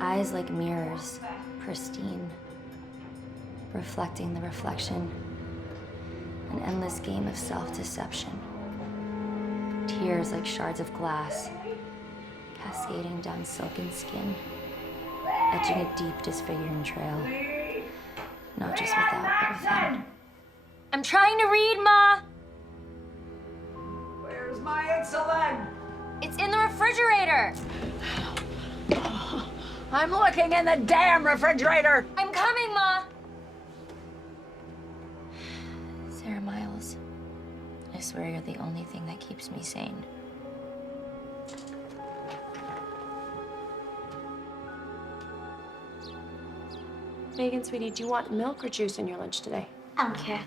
Eyes like mirrors, pristine, reflecting the reflection. An endless game of self-deception. Tears like shards of glass, cascading down silken skin, etching a deep, disfiguring trail. Not just without, but within. I'm trying to read, Ma! Where's my insulin? It's in the refrigerator! I'm looking in the damn refrigerator! I'm coming, Ma! Sarah Miles, I swear you're the only thing that keeps me sane. Megan, sweetie, do you want milk or juice in your lunch today? I don't care.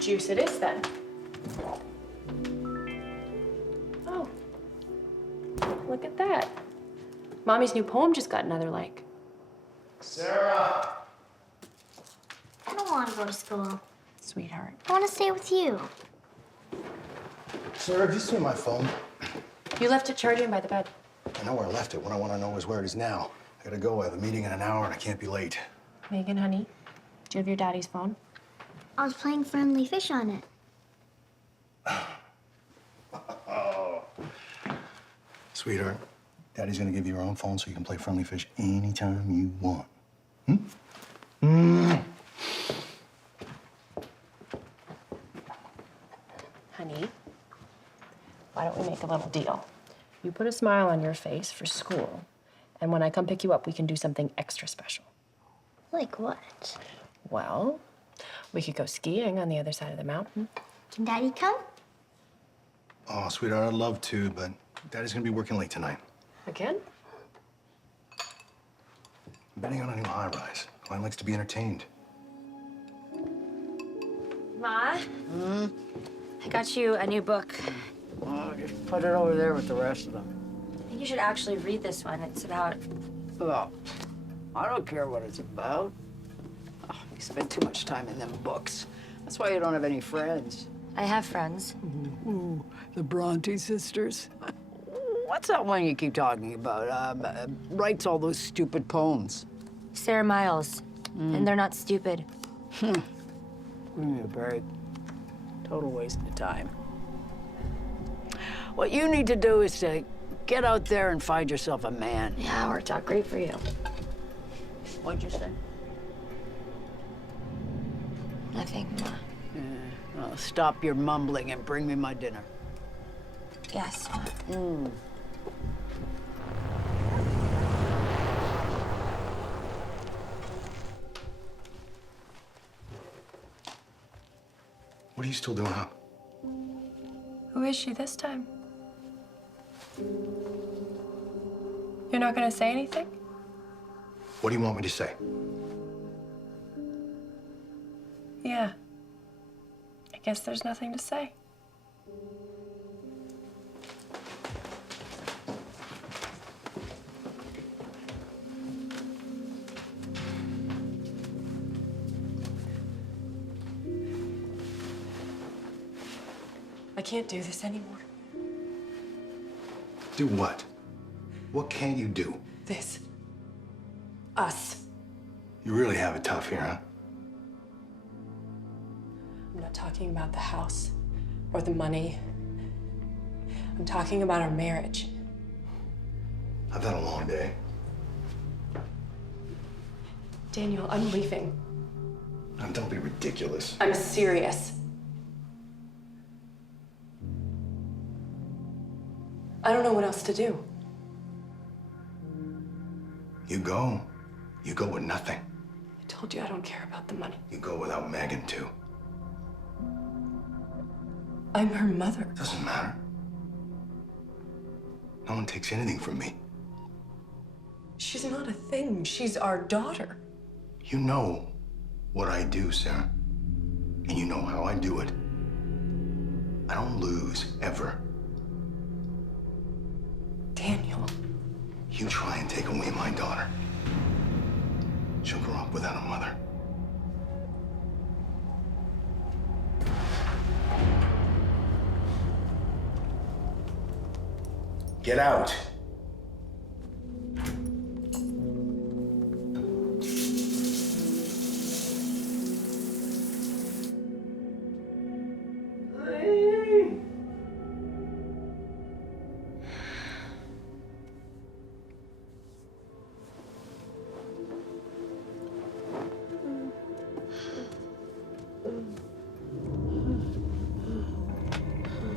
Juice it is, then. Oh. Look at that. Mommy's new poem just got another like. Sarah! I don't want to go to school. Sweetheart. I want to stay with you. Sarah, have you seen my phone? You left it charging by the bed. I know where I left it. What I want to know is where it is now. I gotta go. I have a meeting in an hour and I can't be late. Megan, honey, do you have your daddy's phone? I was playing friendly fish on it. Oh. Sweetheart, Daddy's gonna give you your own phone so you can play friendly fish anytime you want. Honey, why don't we make a little deal? You put a smile on your face for school, and when I come pick you up, we can do something extra special. Like what? Well, we could go skiing on the other side of the mountain. Can Daddy come? Oh, sweetheart, I'd love to, but Daddy's gonna be working late tonight. Again? I'm betting on a new high-rise. Glenn likes to be entertained. Ma? I got you a new book. Oh, just put it over there with the rest of them. I think you should actually read this one. It's about... Well, I don't care what it's about. Oh, you spend too much time in them books. That's why you don't have any friends. I have friends. Ooh, the Bronte sisters. What's that one you keep talking about? Writes all those stupid poems. Sarah Miles. And they're not stupid. Give me a break. Total waste of time. What you need to do is to get out there and find yourself a man. Yeah, worked out great for you. What'd you say? Nothing, Ma. Well, stop your mumbling and bring me my dinner. Yes, Ma. What are you still doing up? Who is she this time? You're not gonna say anything? What do you want me to say? Yeah. I guess there's nothing to say. I can't do this anymore. Do what? What can't you do? This. Us. You really have it tough here, huh? I'm not talking about the house or the money. I'm talking about our marriage. I've had a long day. Daniel, I'm leaving. Now, don't be ridiculous. I'm serious. I don't know what else to do. You go. You go with nothing. I told you I don't care about the money. You go without Megan, too. I'm her mother. Doesn't matter. No one takes anything from me. She's not a thing. She's our daughter. You know what I do, Sarah. And you know how I do it. I don't lose, ever. Daniel. You try and take away my daughter. She'll grow up without a mother. Get out.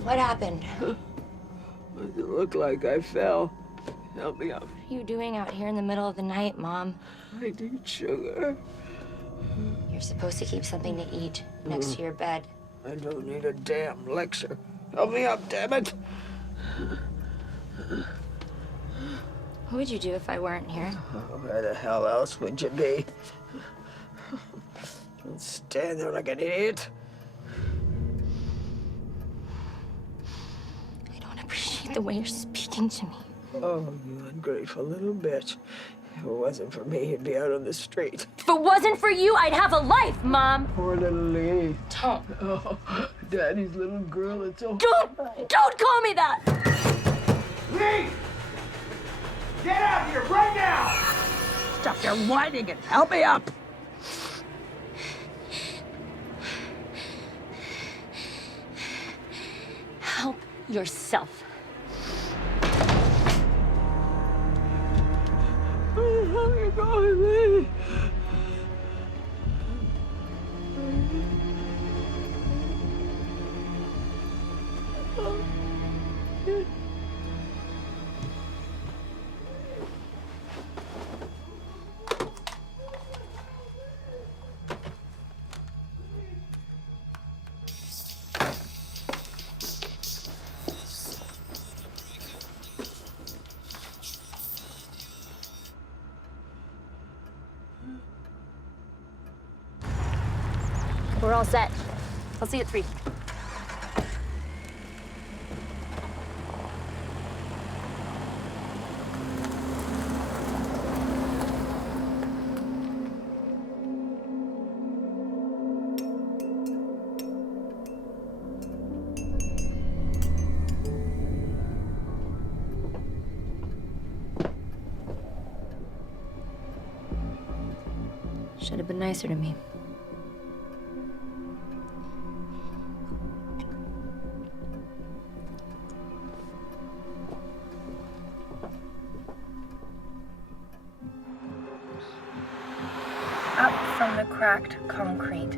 What happened? It looked like I fell. Help me up. What are you doing out here in the middle of the night, Mom? I need sugar. You're supposed to keep something to eat next to your bed. I don't need a damn lecture. Help me up, damn it. What would you do if I weren't here? Oh, where the hell else would you be? Don't stand there like an idiot. I don't appreciate the way you're speaking to me. Oh, you ungrateful little bitch. If it wasn't for me, you'd be out on the street. If it wasn't for you, I'd have a life, Mom. Poor little Lee. Don't. Oh, Daddy's little girl, it's so... Don't call me that! Lee! Get out here right now! Stop your whining and help me up! Help yourself. Where are you going, Lee? We're all set. I'll see you at 3. Should have been nicer to me. Up from the cracked concrete,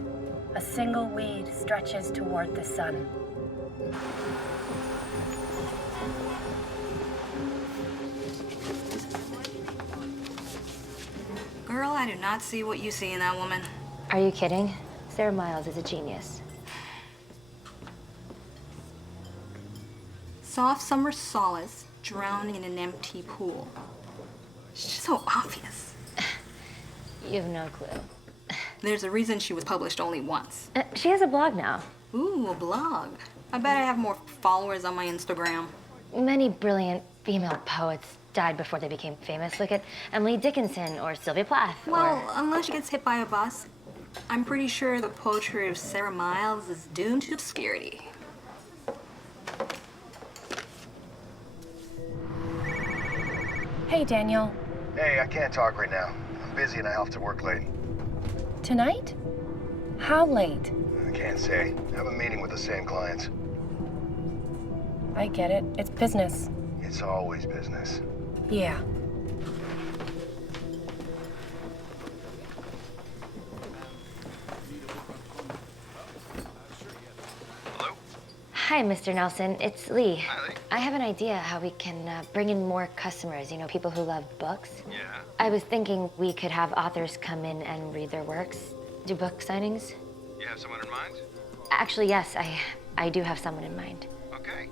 a single weed stretches toward the sun. Girl, I do not see what you see in that woman. Are you kidding? Sarah Miles is a genius. Soft summer solace, drowning in an empty pool. She's so obvious. You have no clue. There's a reason she was published only once. She has a blog now. Ooh, a blog. I bet I have more followers on my Instagram. Many brilliant female poets died before they became famous. Look at Emily Dickinson or Sylvia Plath. Well, unless she gets hit by a bus, I'm pretty sure the poetry of Sarah Miles is doomed to obscurity. Hey, Daniel. Hey, I can't talk right now. I'm busy and I have to work late. Tonight? How late? I can't say. I have a meeting with the same clients. I get it. It's business. It's always business. Yeah. Hello? Hi, Mr. Nelson. It's Lee. Hi, Lee. I have an idea how we can bring in more customers, you know, people who love books. Yeah? I was thinking we could have authors come in and read their works, do book signings. You have someone in mind? Actually, yes, I do have someone in mind. Okay.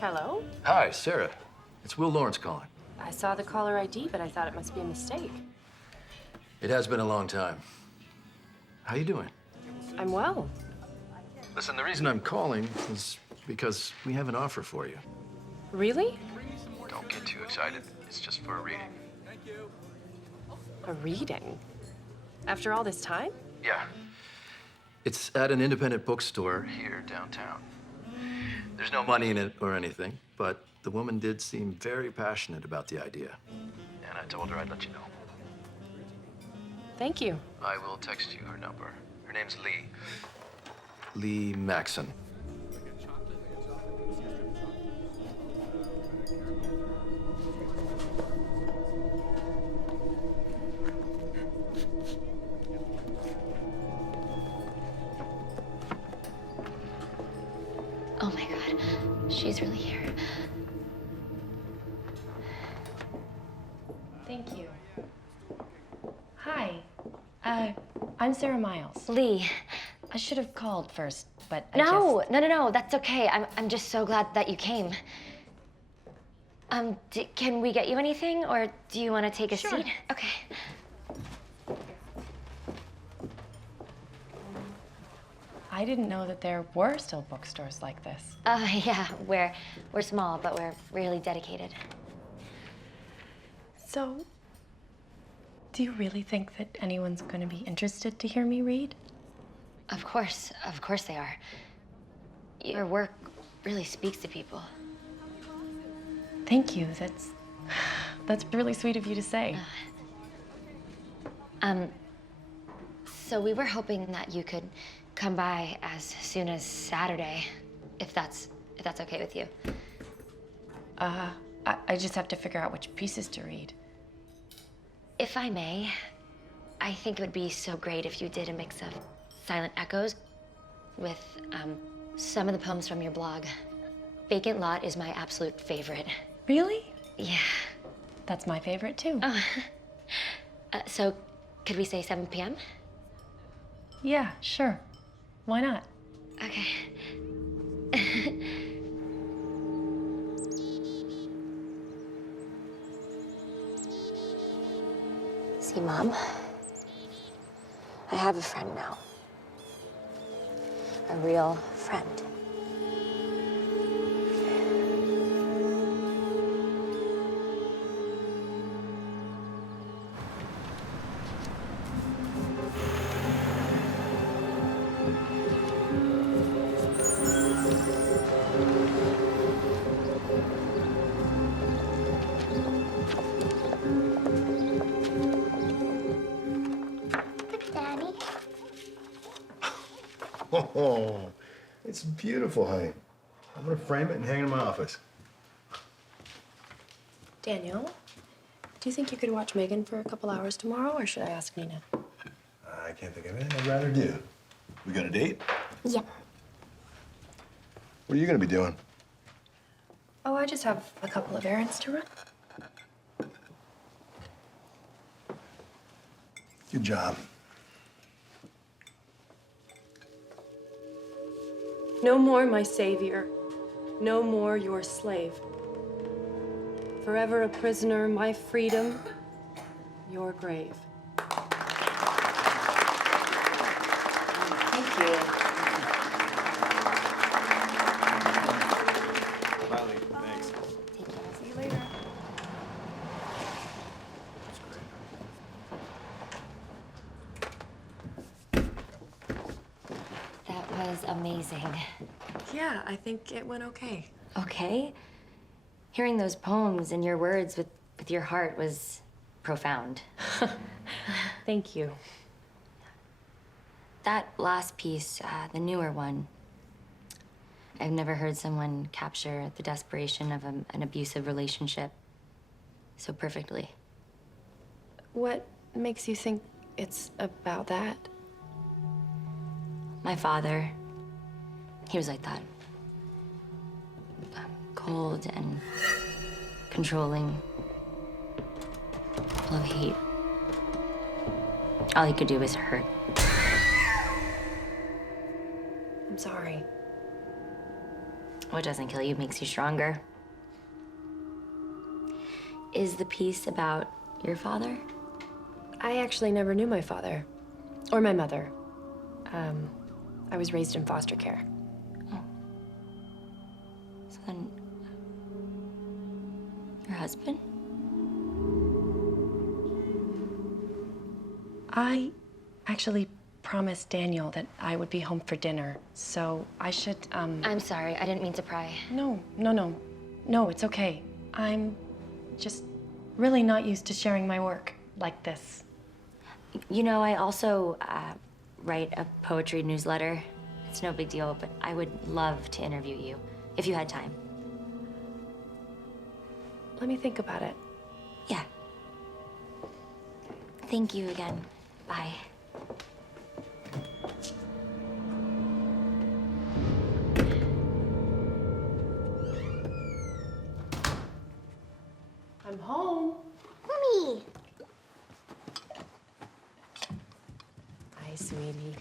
Hello? Hi, Sarah. It's Will Lawrence calling. I saw the caller ID, but I thought it must be a mistake. It has been a long time. How you doing? I'm well. Listen, the reason I'm calling is because we have an offer for you. Really? Don't get too excited. It's just for a reading. A reading? After all this time? Yeah. It's at an independent bookstore here downtown. There's no money in it or anything, but the woman did seem very passionate about the idea. And I told her I'd let you know. Thank you. I will text you her number. Her name's Lee. Lee Maxon. Oh my God, she's really here. Thank you. Hi. I'm Sarah Miles. Lee. I should have called first, but No, that's okay. I'm just so glad that you came. Can we get you anything, or do you want to take a Sure. seat? Okay. I didn't know that there were still bookstores like this. Yeah, we're small, but we're really dedicated. So, do you really think that anyone's going to be interested to hear me read? Of course they are. Your work really speaks to people. Thank you. That's really sweet of you to say. So we were hoping that you could come by as soon as Saturday, if that's okay with you. I just have to figure out which pieces to read. If I may, I think it would be so great if you did a mix of silent echoes with some of the poems from your blog. Vacant Lot is my absolute favorite. Really? Yeah. That's my favorite too. So could we say 7 p.m.? Yeah, sure. Why not? Okay. See, Mom, I have a friend now. A real friend. Daddy. Oh, it's beautiful, honey. I'm gonna frame it and hang it in my office. Daniel, do you think you could watch Megan for a couple hours tomorrow, or should I ask Nina? I can't think of anything I'd rather do. We got a date? Yeah. What are you gonna be doing? Oh, I just have a couple of errands to run. Good job. No more my savior, no more your slave. Forever a prisoner, my freedom, your grave. Thank you. Bye, Lee. Thanks. Take care. See you later. That was amazing. Yeah, I think it went okay. Okay? Hearing those poems and your words with your heart was profound. Thank you. That last piece, the newer one, I've never heard someone capture the desperation of an abusive relationship so perfectly. What makes you think it's about that? My father, he was like that. Cold and controlling, full of hate. All he could do was hurt. I'm sorry. What doesn't kill you makes you stronger. Is the piece about your father? I actually never knew my father. Or my mother. I was raised in foster care. So then, your husband? I actually promised Daniel that I would be home for dinner, so I should, I'm sorry, I didn't mean to pry. No, it's okay. I'm just really not used to sharing my work like this. You know, I also write a poetry newsletter. It's no big deal, but I would love to interview you if you had time. Let me think about it. Yeah. Thank you again. Bye. I'm home. Mommy! Hi, sweetie.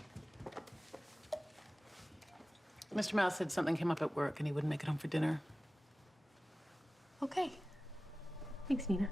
Mr. Mouse said something came up at work and he wouldn't make it home for dinner. Okay. Thanks, Nina.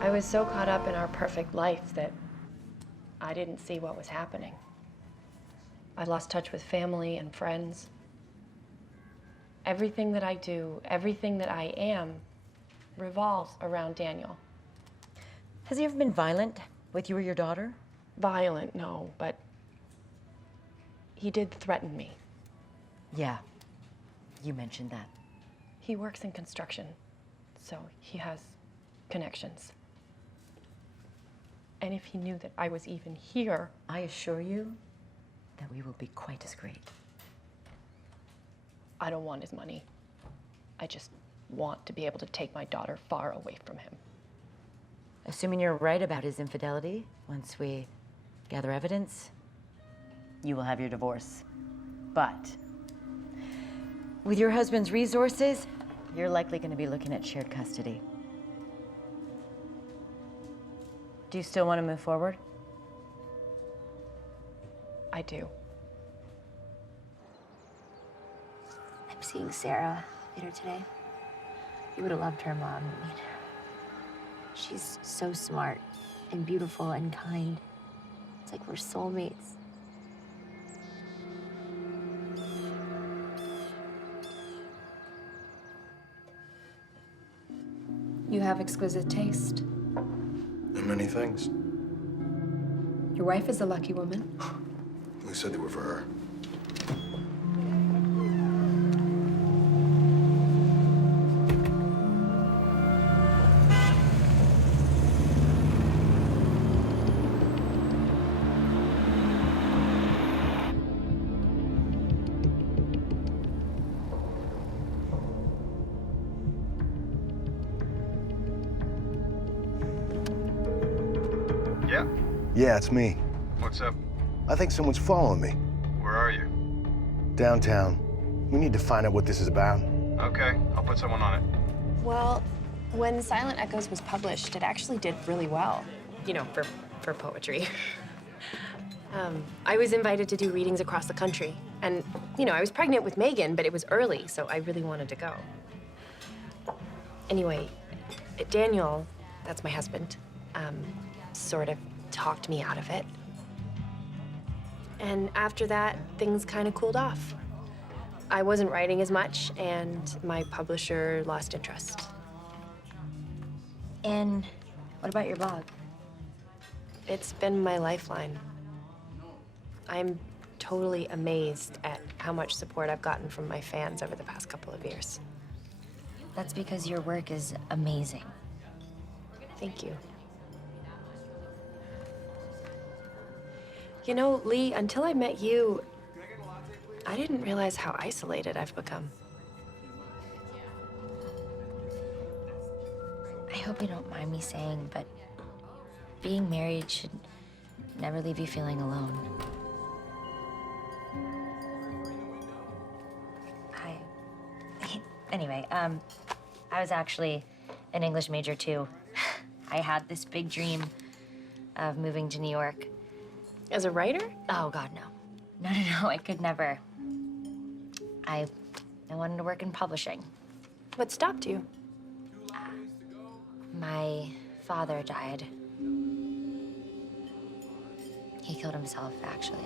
I was so caught up in our perfect life that I didn't see what was happening. I lost touch with family and friends. Everything that I do, everything that I am, revolves around Daniel. Has he ever been violent with you or your daughter? Violent, no, but he did threaten me. Yeah, you mentioned that. He works in construction, so he has connections. And if he knew that I was even here... I assure you that we will be quite discreet. I don't want his money. I just want to be able to take my daughter far away from him. Assuming you're right about his infidelity, once we gather evidence, you will have your divorce. But with your husband's resources, you're likely going to be looking at shared custody. Do you still want to move forward? I do. I'm seeing Sarah later today. You would have loved her, Mom. I mean, she's so smart and beautiful and kind. It's like we're soulmates. You have exquisite taste. And many things. Your wife is a lucky woman. Who said they were for her? Yeah? Yeah, it's me. What's up? I think someone's following me. Where are you? Downtown. We need to find out what this is about. Okay, I'll put someone on it. Well, when Silent Echoes was published, it actually did really well. You know, for poetry. I was invited to do readings across the country. And, you know, I was pregnant with Megan, but it was early, so I really wanted to go. Anyway, Daniel, that's my husband, sort of talked me out of it. And after that, things kind of cooled off. I wasn't writing as much, and my publisher lost interest. And what about your blog? It's been my lifeline. I'm totally amazed at how much support I've gotten from my fans over the past couple of years. That's because your work is amazing. Thank you. You know, Lee, until I met you, I didn't realize how isolated I've become. I hope you don't mind me saying, but being married should never leave you feeling alone. Anyway, I was actually an English major too. I had this big dream of moving to New York. As a writer? Oh, God, no. No, I could never. I wanted to work in publishing. What stopped you? My father died. He killed himself, actually.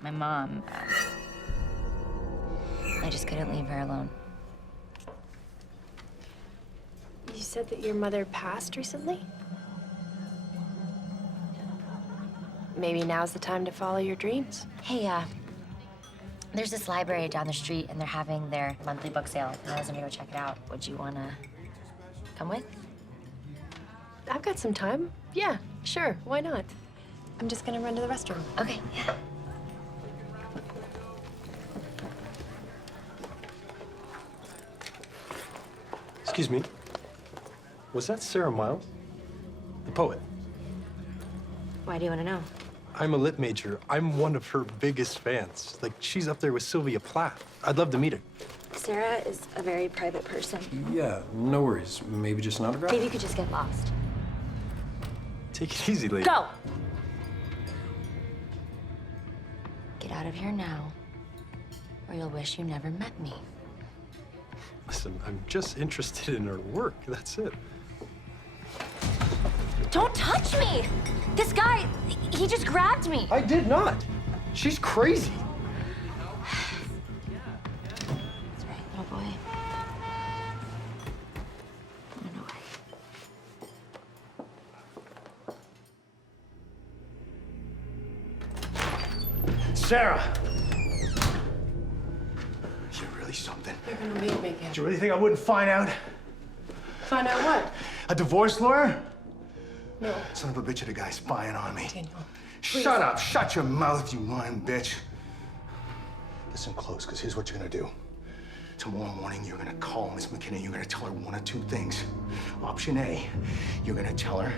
My mom, I just couldn't leave her alone. You said that your mother passed recently? Maybe now's the time to follow your dreams. Hey, there's this library down the street, and they're having their monthly book sale, and I was gonna go check it out. Would you wanna come with? I've got some time. Yeah, sure, why not? I'm just gonna run to the restroom. Okay, yeah. Excuse me. Was that Sarah Miles? The poet? Why do you wanna know? I'm a lit major. I'm one of her biggest fans. Like, she's up there with Sylvia Plath. I'd love to meet her. Sarah is a very private person. Yeah, no worries. Maybe just an autograph? Maybe you could just get lost. Take it easy, lady. Go! Get out of here now, or you'll wish you never met me. Listen, I'm just interested in her work. That's it. Don't touch me! This guy, he just grabbed me. I did not. She's crazy. That's right, little boy. Run away. Sarah! You're really something. You're gonna make me again. Do you really think I wouldn't find out? Find out what? A divorce lawyer? No. Son of a bitch of a guy spying on me. Daniel, please. Shut up! Shut your mouth, you lying bitch. Listen close, because here's what you're gonna do. Tomorrow morning, you're gonna call Miss McKinney. You're gonna tell her one of two things. Option A, you're gonna tell her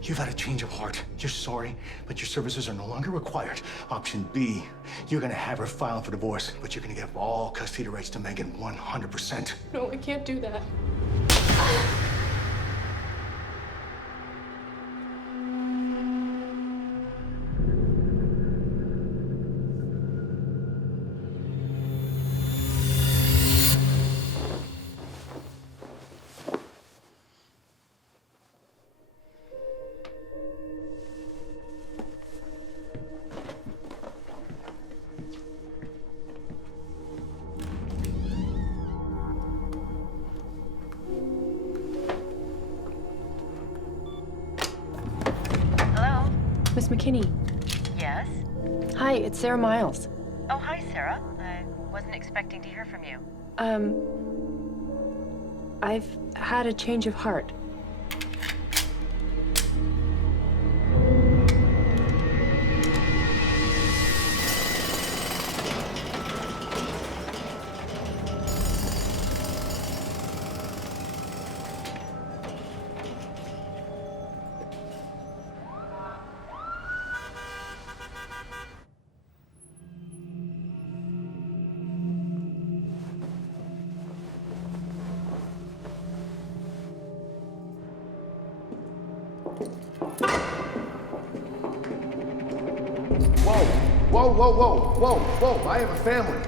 you've had a change of heart. You're sorry, but your services are no longer required. Option B, you're gonna have her file for divorce, but you're gonna give all custody rights to Megan 100%. No, I can't do that. Miss McKinney. Yes? Hi, it's Sarah Miles. Oh, hi, Sarah. I wasn't expecting to hear from you. I've had a change of heart. Whoa, I have a family.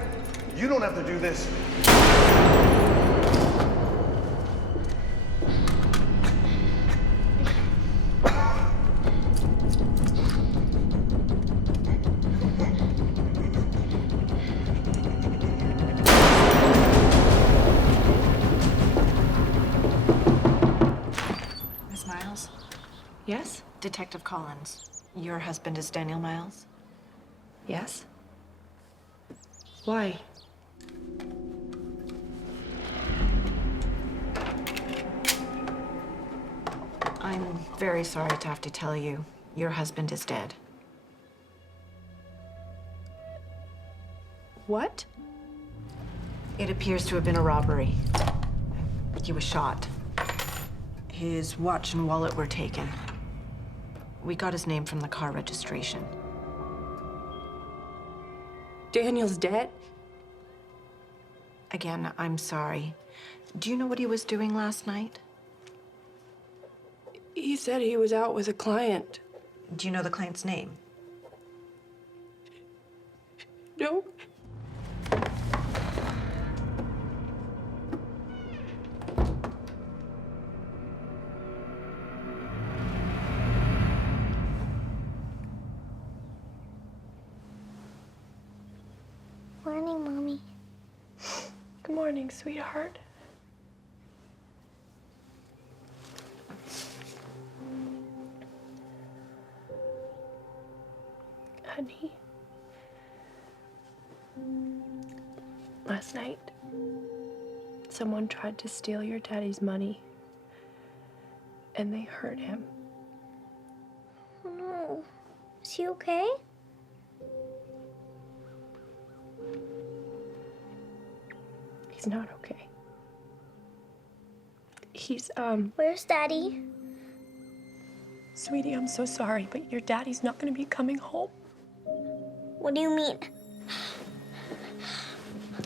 You don't have to do this. Miss Miles? Yes? Detective Collins. Your husband is Daniel Miles? Yes? Why? I'm very sorry to have to tell you, your husband is dead. What? It appears to have been a robbery. He was shot. His watch and wallet were taken. We got his name from the car registration. Daniel's dead? Again, I'm sorry. Do you know what he was doing last night? He said he was out with a client. Do you know the client's name? No. Morning, Mommy. Good morning, sweetheart. Honey. Last night, someone tried to steal your daddy's money, and they hurt him. Oh no. Is he okay? He's not okay. He's, Where's Daddy? Sweetie, I'm so sorry, but your daddy's not gonna be coming home. What do you mean?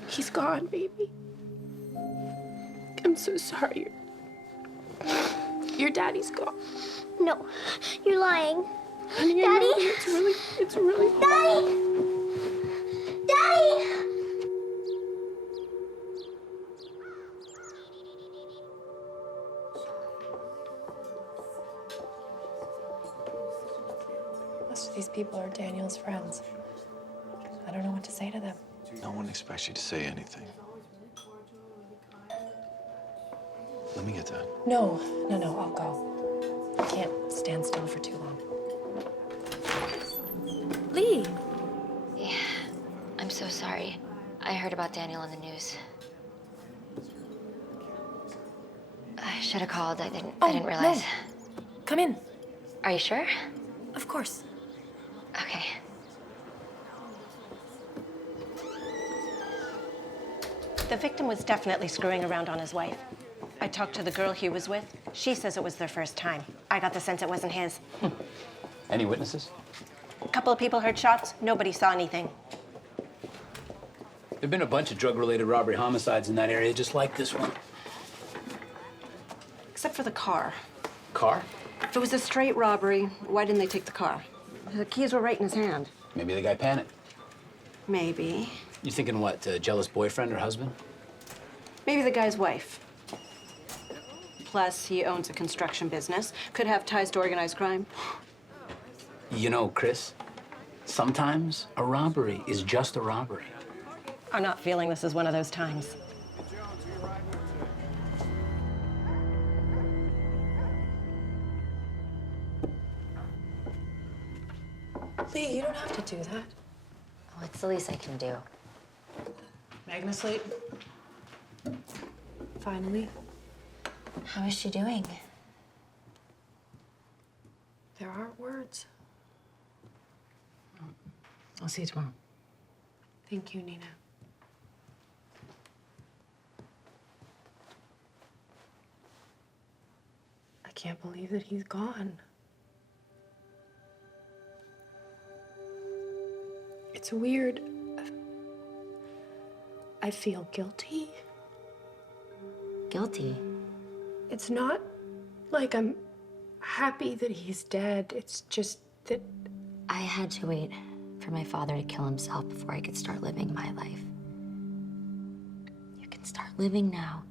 He's gone, baby. I'm so sorry. Your daddy's gone. No, you're lying. Honey, Daddy? I know, it's really Daddy! Daddy! Most of these people are Daniel's friends. I don't know what to say to them. No one expects you to say anything. Let me get that. No, I'll go. I can't stand still for too long. Lee! Yeah, I'm so sorry. I heard about Daniel in the news. I should have called. I didn't realize. No. Come in. Are you sure? Of course. Okay. The victim was definitely screwing around on his wife. I talked to the girl he was with. She says it was their first time. I got the sense it wasn't his. Any witnesses? A couple of people heard shots. Nobody saw anything. There've been a bunch of drug-related robbery homicides in that area, just like this one. Except for the car. Car? If it was a straight robbery, why didn't they take the car? The keys were right in his hand. Maybe the guy panicked. Maybe. You thinking what, a jealous boyfriend or husband? Maybe the guy's wife. Plus, he owns a construction business. Could have ties to organized crime. You know, Chris, sometimes a robbery is just a robbery. I'm not feeling this is one of those times. Lee, you don't have to do that. Oh, it's the least I can do. Magna sleep? Finally. How is she doing? There aren't words. I'll see you tomorrow. Thank you, Nina. I can't believe that he's gone. It's weird. I feel guilty. Guilty? It's not like I'm happy that he's dead. It's just that I had to wait for my father to kill himself before I could start living my life. You can start living now.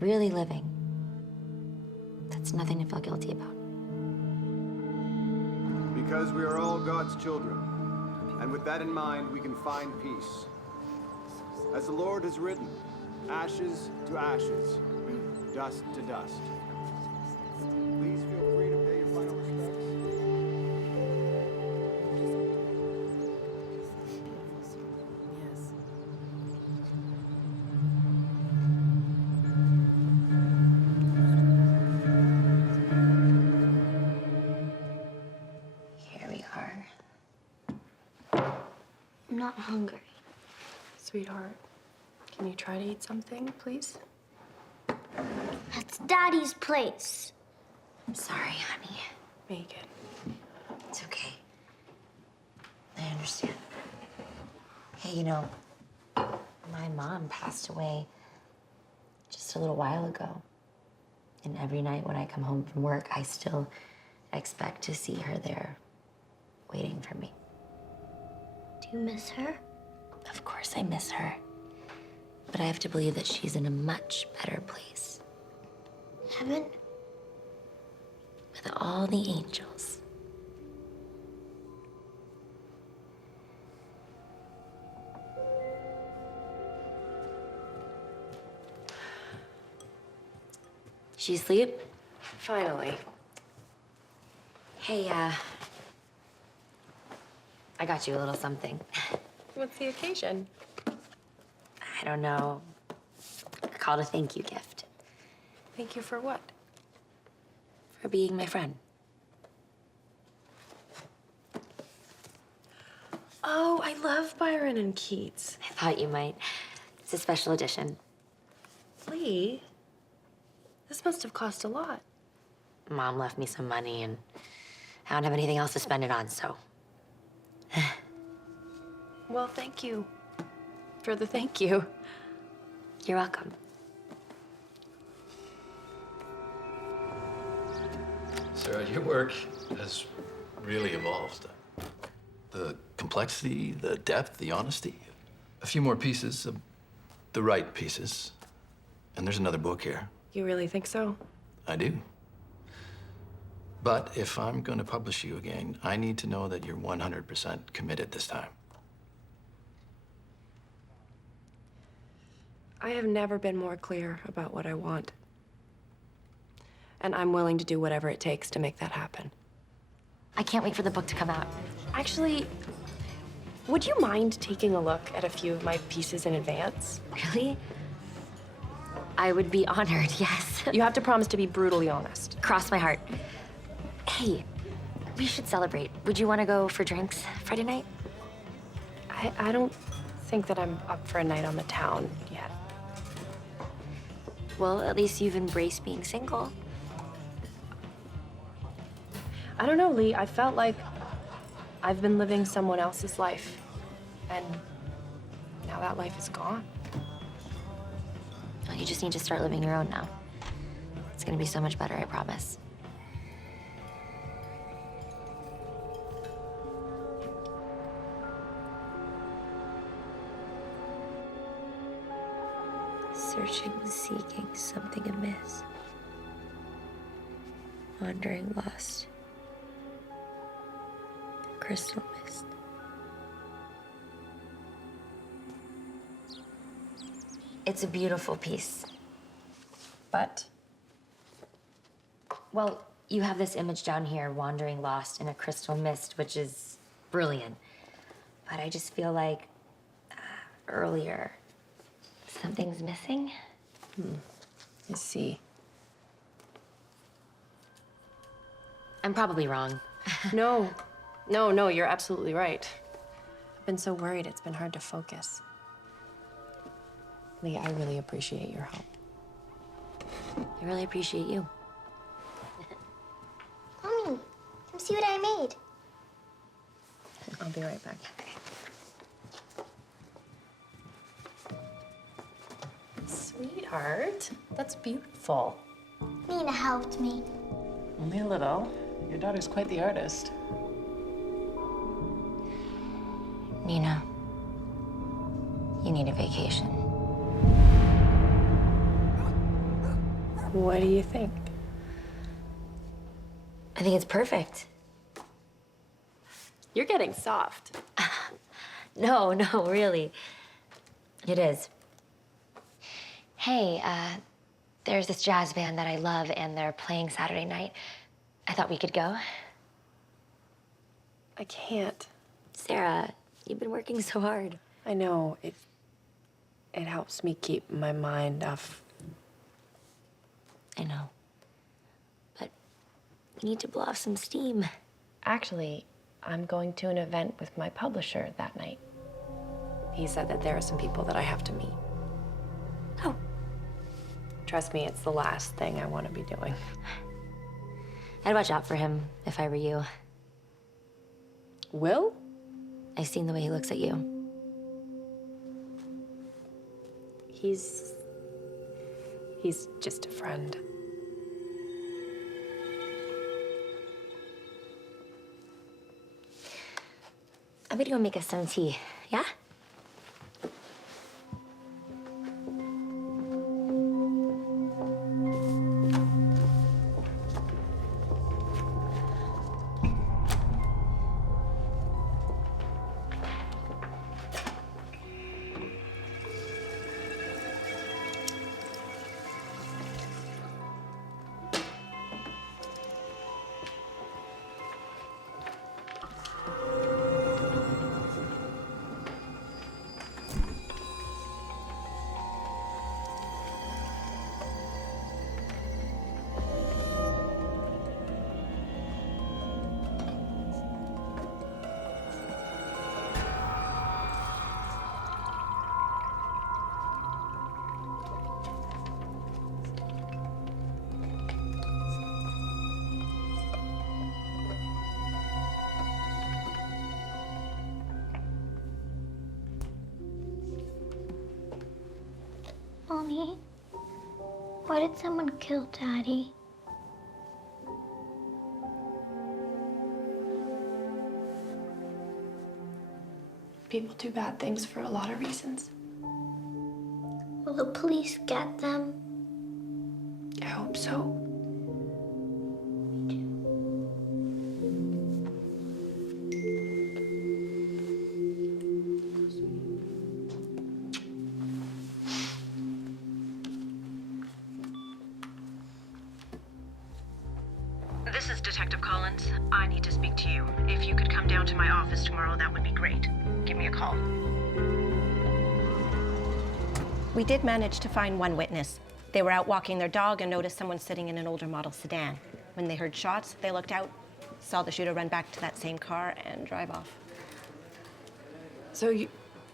Really living. That's nothing to feel guilty about. Because we are all God's children, and with that in mind, we can find peace. As the Lord has written, ashes to ashes, dust to dust. Please feel free to pay your final respects. Here we are. I'm not hungry. Sweetheart, can you try to eat something, please? That's Daddy's place. I'm sorry, honey. Megan. It's okay. I understand. Hey, you know, my mom passed away just a little while ago. And every night when I come home from work, I still expect to see her there, waiting for me. Do you miss her? Of course I miss her. But I have to believe that she's in a much better place. Heaven? With all the angels. She asleep? Finally. Hey, I got you a little something. What's the occasion? I don't know. Called a thank you gift. Thank you for what? For being my friend. Oh, I love Byron and Keats. I thought you might. It's a special edition. Lee, this must have cost a lot. Mom left me some money, and I don't have anything else to spend it on, so. Well, thank you for the thank you. You're welcome. Sarah, your work has really evolved. The complexity, the depth, the honesty. A few more pieces, the right pieces. And there's another book here. You really think so? I do. But if I'm going to publish you again, I need to know that you're 100% committed this time. I have never been more clear about what I want. And I'm willing to do whatever it takes to make that happen. I can't wait for the book to come out. Actually, would you mind taking a look at a few of my pieces in advance? Really? I would be honored, yes. You have to promise to be brutally honest. Cross my heart. Hey, we should celebrate. Would you want to go for drinks Friday night? I don't think that I'm up for a night on the town yet. Well, at least you've embraced being single. I don't know, Lee. I felt like I've been living someone else's life. And now that life is gone. Well, you just need to start living your own now. It's gonna be so much better, I promise. Searching, seeking something amiss. Wandering, lost. Crystal mist. It's a beautiful piece. But? Well, you have this image down here, wandering lost in a crystal mist, which is brilliant. But I just feel like earlier, something's missing. I see. I'm probably wrong. No, you're absolutely right. I've been so worried it's been hard to focus. Lee, I really appreciate your help. I really appreciate you. Mommy, come see what I made. I'll be right back. Sweetheart, that's beautiful. Nina helped me. Only a little. Your daughter's quite the artist. Nina, you need a vacation. What do you think? I think it's perfect. You're getting soft. No, really. It is. Hey, there's this jazz band that I love, and they're playing Saturday night. I thought we could go. I can't. Sarah, you've been working so hard. I know. It helps me keep my mind off. I know. But you need to blow off some steam. Actually, I'm going to an event with my publisher that night. He said that there are some people that I have to meet. Oh. Trust me, it's the last thing I want to be doing. I'd watch out for him if I were you. Will? I've seen the way he looks at you. He's just a friend. I'm gonna go make us some tea, yeah? Mommy, why did someone kill Daddy? People do bad things for a lot of reasons. Will the police get them? I hope so. This is Detective Collins. I need to speak to you. If you could come down to my office tomorrow, that would be great. Give me a call. We did manage to find one witness. They were out walking their dog and noticed someone sitting in an older model sedan. When they heard shots, they looked out, saw the shooter run back to that same car and drive off. So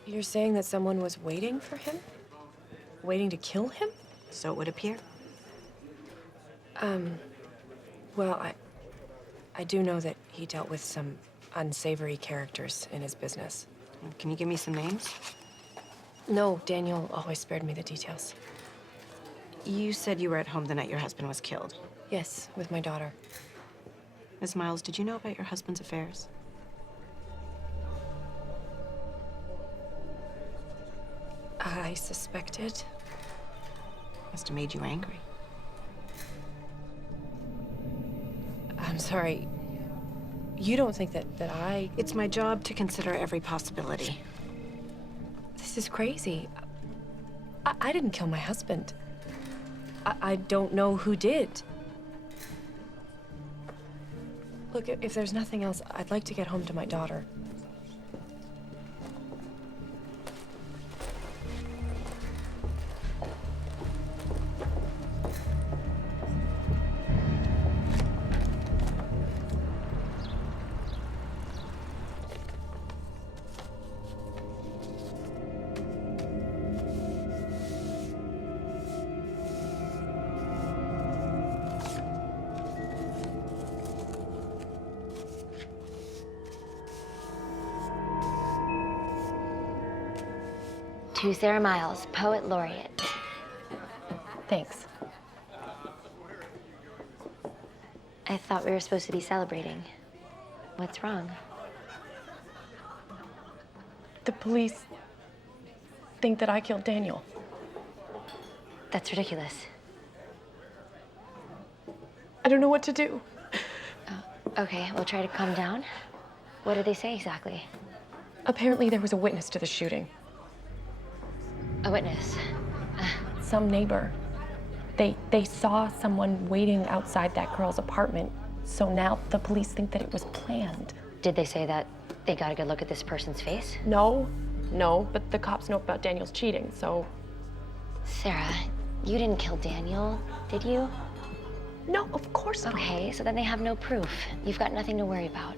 you're saying that someone was waiting for him? Waiting to kill him? So it would appear. Well, I do know that he dealt with some unsavory characters in his business. Can you give me some names? No, Daniel always spared me the details. You said you were at home the night your husband was killed. Yes, with my daughter. Miss Miles, did you know about your husband's affairs? I suspected. Must have made you angry. I'm sorry. You don't think that I... It's my job to consider every possibility. This is crazy. I didn't kill my husband. I don't know who did. Look, if there's nothing else, I'd like to get home to my daughter. To Sarah Miles, Poet Laureate. Thanks. I thought we were supposed to be celebrating. What's wrong? The police think that I killed Daniel. That's ridiculous. I don't know what to do. Okay, we'll try to calm down. What did they say exactly? Apparently there was a witness to the shooting. A witness? Some neighbor. They saw someone waiting outside that girl's apartment, so now the police think that it was planned. Did they say that they got a good look at this person's face? No, but the cops know about Daniel's cheating, so... Sarah, you didn't kill Daniel, did you? No, of course not. Okay, so then they have no proof. You've got nothing to worry about.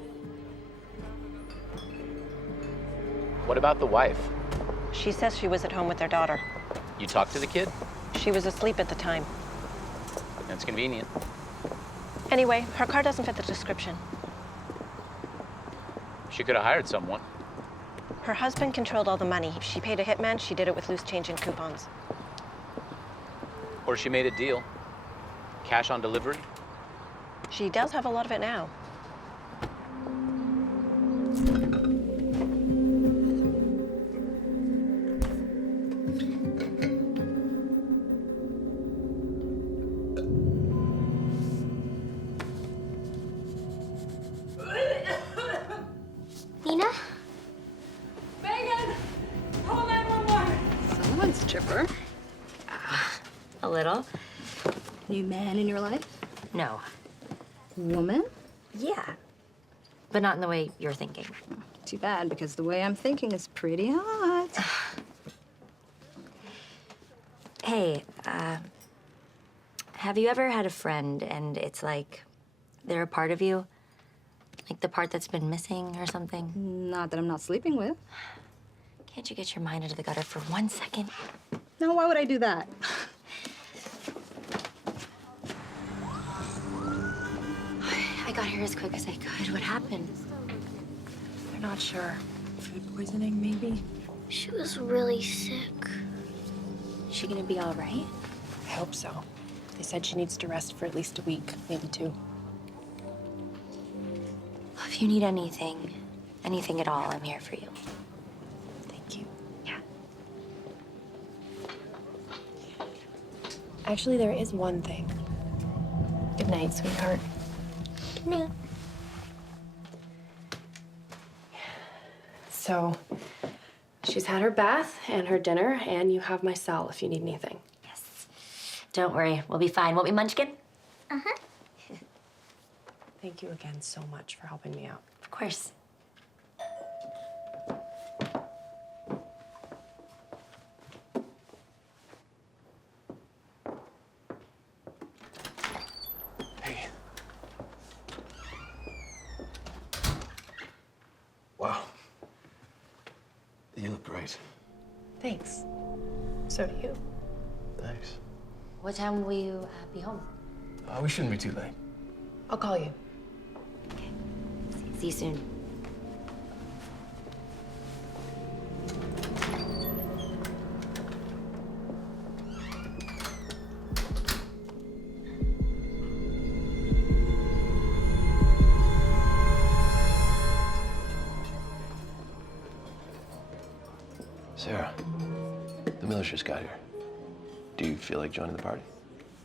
What about the wife? She says she was at home with their daughter. You talked to the kid? She was asleep at the time. That's convenient. Anyway, her car doesn't fit the description. She could have hired someone. Her husband controlled all the money. If she paid a hitman, she did it with loose change and coupons. Or she made a deal. Cash on delivery. She does have a lot of it now. Nina? Megan! Call 911! Someone's chipper. A little. New man in your life? No. Woman? Yeah. But not in the way you're thinking. Too bad, because the way I'm thinking is pretty hot. Hey, have you ever had a friend and it's like they're a part of you? Like the part that's been missing or something? Not that I'm not sleeping with. Can't you get your mind out of the gutter for 1 second? No, why would I do that? I got here as quick as I could. What happened? They're not sure. Food poisoning, maybe? She was really sick. Is she gonna be all right? I hope so. They said she needs to rest for at least a week, maybe 2. If you need anything at all, I'm here for you. Thank you. Yeah. Actually, there is one thing. Good night, sweetheart. Good night. So, she's had her bath and her dinner, and you have my cell if you need anything. Yes. Don't worry, we'll be fine, won't we, Munchkin? Uh-huh. Thank you again so much for helping me out. Of course. Hey. Wow. You look great. Thanks. So do you. Thanks. What time will you be home? We shouldn't be too late. I'll call you. See you soon. Sarah, the Millers just got here. Do you feel like joining the party?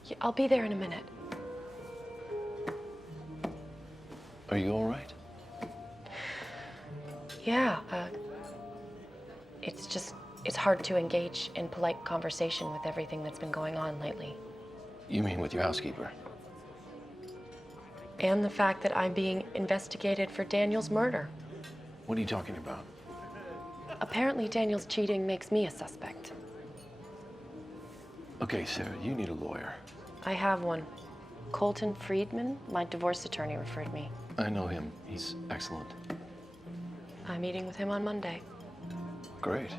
Yeah, I'll be there in a minute. Are you all right? Yeah, it's hard to engage in polite conversation with everything that's been going on lately. You mean with your housekeeper? And the fact that I'm being investigated for Daniel's murder. What are you talking about? Apparently, Daniel's cheating makes me a suspect. Okay, Sarah, you need a lawyer. I have one. Colton Friedman, my divorce attorney, referred me. I know him. He's excellent. I'm meeting with him on Monday. Great.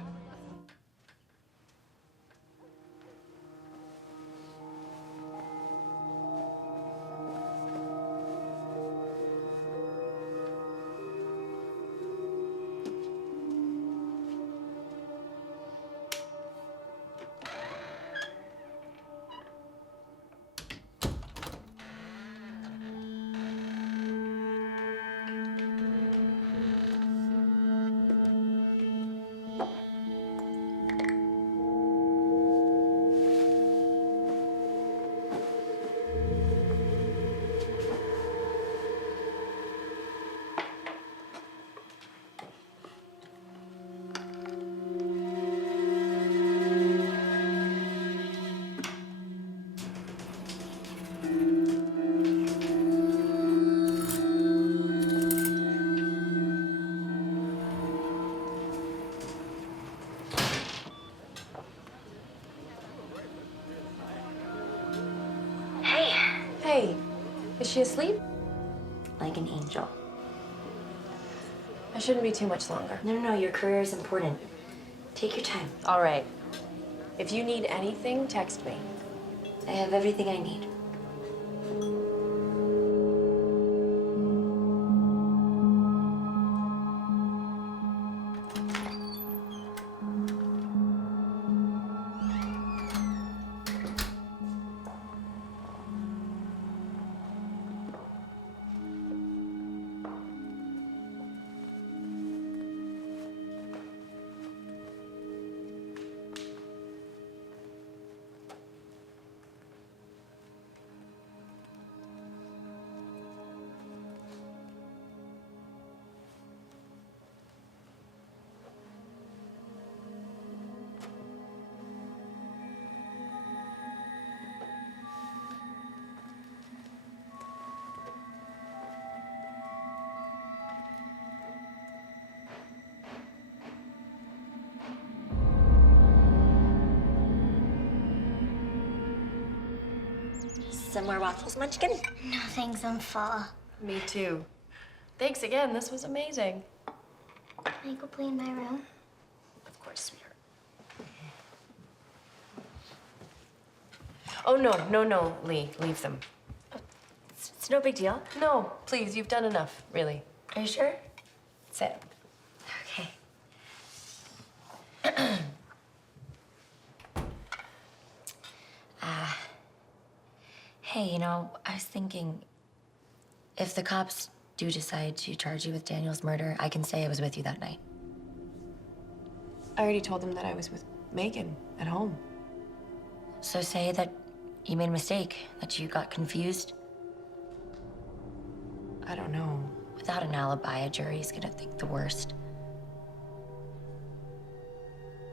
Hey, is she asleep? Like an angel. I shouldn't be too much longer. No, your career is important. Take your time. All right. If you need anything, text me. I have everything I need. some more waffles, Munchkin? No, thanks, I'm full. Me too. Thanks again. This was amazing. Can I go play in my room? Of course, sweetheart. Oh, no, Lee. Leave them. It's no big deal. No, please. You've done enough, really. Are you sure? Sit. Okay. Hey, you know, I was thinking, if the cops do decide to charge you with Daniel's murder, I can say I was with you that night. I already told them that I was with Megan at home. So say that you made a mistake, that you got confused. I don't know. Without an alibi, a jury's gonna think the worst.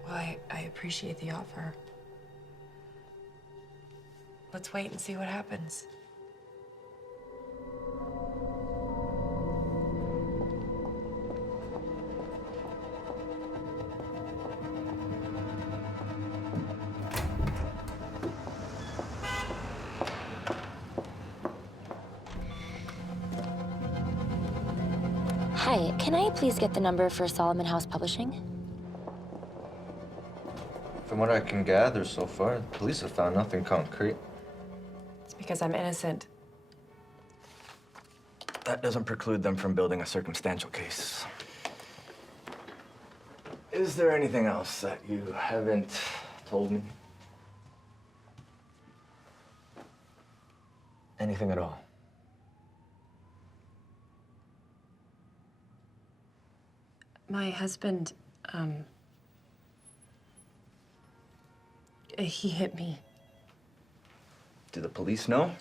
Well, I appreciate the offer. Let's wait and see what happens. Hi, can I please get the number for Solomon House Publishing? From what I can gather so far, the police have found nothing concrete. It's because I'm innocent. That doesn't preclude them from building a circumstantial case. Is there anything else that you haven't told me? Anything at all? My husband, he hit me. Do the police know?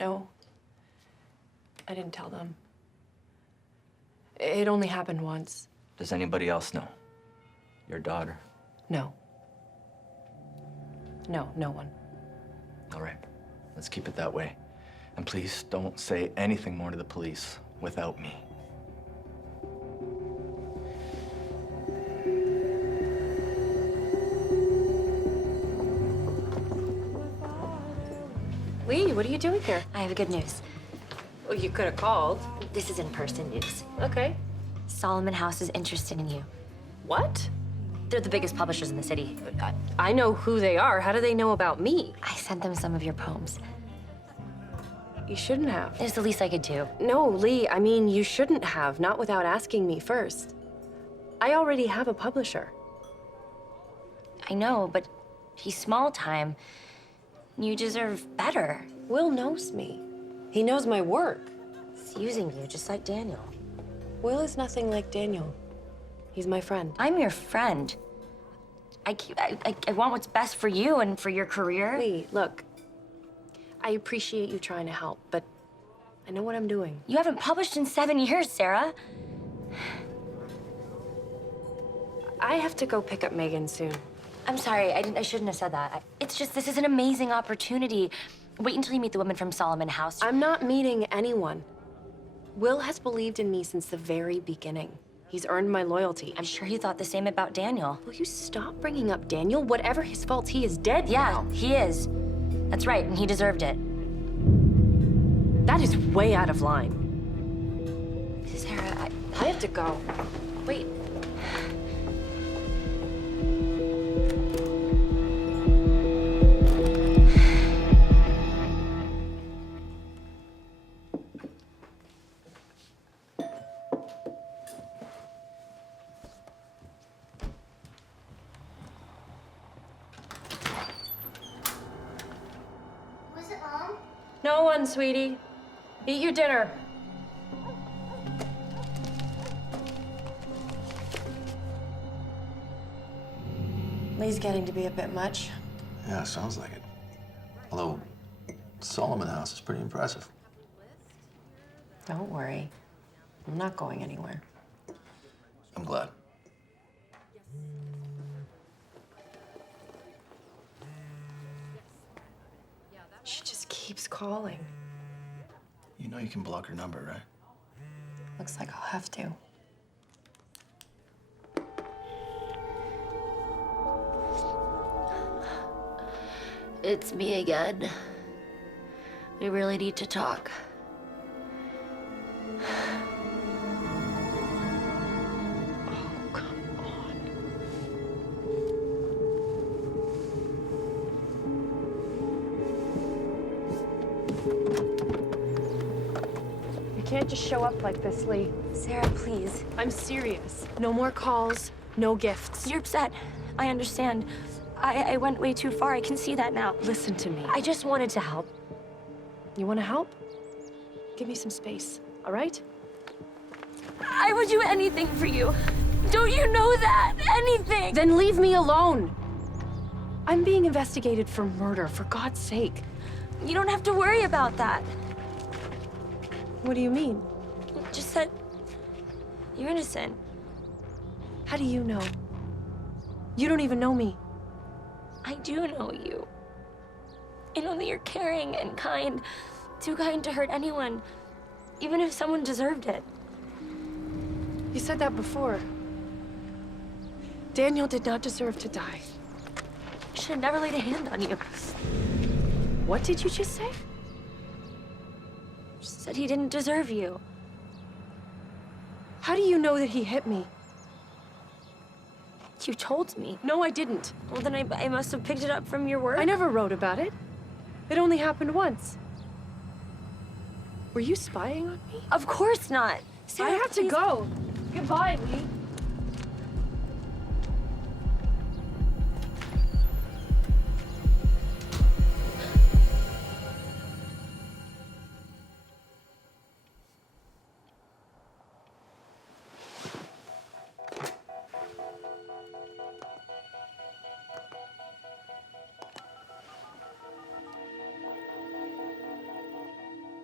No. I didn't tell them. It only happened once. Does anybody else know? Your daughter? No. No, no one. All right, let's keep it that way. And please don't say anything more to the police without me. Lee, what are you doing here? I have good news. Well, you could have called. This is in-person news. Okay. Solomon House is interested in you. What? They're the biggest publishers in the city. I know who they are. How do they know about me? I sent them some of your poems. You shouldn't have. It's the least I could do. No, Lee, I mean, you shouldn't have, not without asking me first. I already have a publisher. I know, but he's small time. You deserve better. Will knows me. He knows my work. He's using you, just like Daniel. Will is nothing like Daniel. He's my friend. I'm your friend. I want what's best for you and for your career. Lee, look. I appreciate you trying to help, but I know what I'm doing. You haven't published in 7 years, Sarah. I have to go pick up Megan soon. I'm sorry, I shouldn't have said that. It's just, this is an amazing opportunity. Wait until you meet the woman from Solomon House. I'm not meeting anyone. Will has believed in me since the very beginning. He's earned my loyalty. I'm sure he thought the same about Daniel. Will you stop bringing up Daniel? Whatever his faults, he is dead now. Yeah, he is. That's right, and he deserved it. That is way out of line. Sarah, I have to go. Wait. Was it Mom? No one, sweetie. Eat your dinner. Lee's getting to be a bit much. Yeah, sounds like it. Although, Solomon House is pretty impressive. Don't worry. I'm not going anywhere. I'm glad. She just keeps calling. You know you can block her number, right? Looks like I'll have to. It's me again. We really need to talk. You can't just show up like this, Lee. Sarah, please. I'm serious. No more calls, no gifts. You're upset. I understand. I went way too far. I can see that now. Listen to me. I just wanted to help. You want to help? Give me some space, all right? I would do anything for you. Don't you know that? Anything! Then leave me alone. I'm being investigated for murder, for God's sake. You don't have to worry about that. What do you mean? Just that you're innocent. How do you know? You don't even know me. I do know you. I know that you're caring and kind. Too kind to hurt anyone, even if someone deserved it. You said that before. Daniel did not deserve to die. I should have never laid a hand on you. What did you just say? Said he didn't deserve you. How do you know that he hit me? You told me. No, I didn't. Well, then I must have picked it up from your work. I never wrote about it. It only happened once. Were you spying on me? Of course not. Sarah, I have to go. Goodbye, Lee.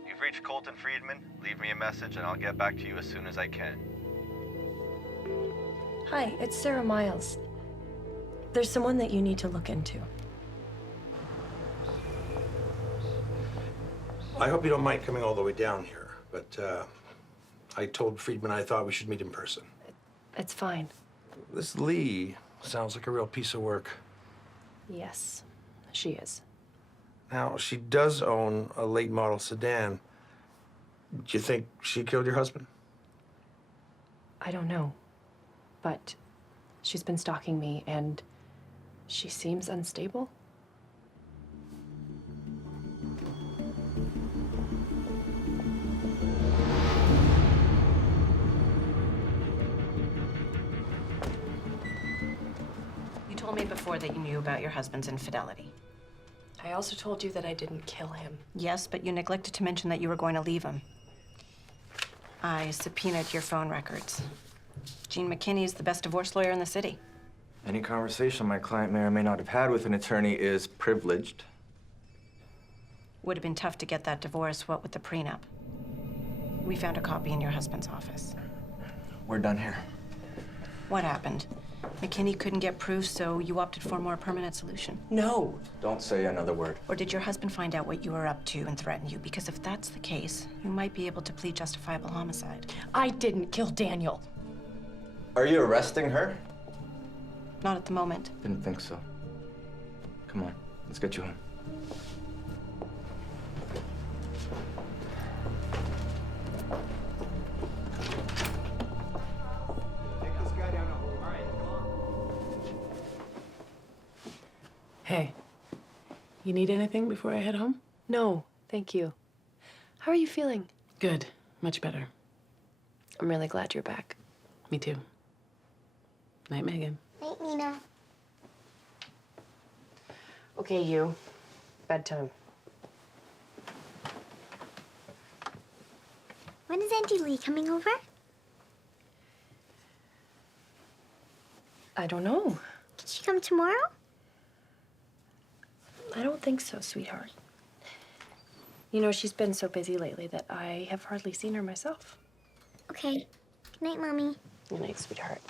You've reached Colton Friedman. Leave me a message and I'll get back to you as soon as I can. Hi, it's Sarah Miles. There's someone that you need to look into. I hope you don't mind coming all the way down here, but I told Friedman I thought we should meet in person. It's fine. This Lee sounds like a real piece of work. Yes, she is. Now, she does own a late model sedan. Do you think she killed your husband? I don't know, but she's been stalking me and she seems unstable. You told me before that you knew about your husband's infidelity. I also told you that I didn't kill him. Yes, but you neglected to mention that you were going to leave him. I subpoenaed your phone records. Gene McKinney is the best divorce lawyer in the city. Any conversation my client may or may not have had with an attorney is privileged. Would have been tough to get that divorce, what with the prenup. We found a copy in your husband's office. We're done here. What happened? McKinney couldn't get proof, so you opted for a more permanent solution. No! Don't say another word. Or did your husband find out what you were up to and threaten you? Because if that's the case, you might be able to plead justifiable homicide. I didn't kill Daniel. Are you arresting her? Not at the moment. Didn't think so. Come on, let's get you home. Hey, you need anything before I head home? No, thank you. How are you feeling? Good, much better. I'm really glad you're back. Me too. Night, Megan. Night, Nina. Okay, you. Bedtime. When is Auntie Lee coming over? I don't know. Can she come tomorrow? I don't think so, sweetheart. You know, she's been so busy lately that I have hardly seen her myself. Okay. Good night, Mommy. Good night, sweetheart.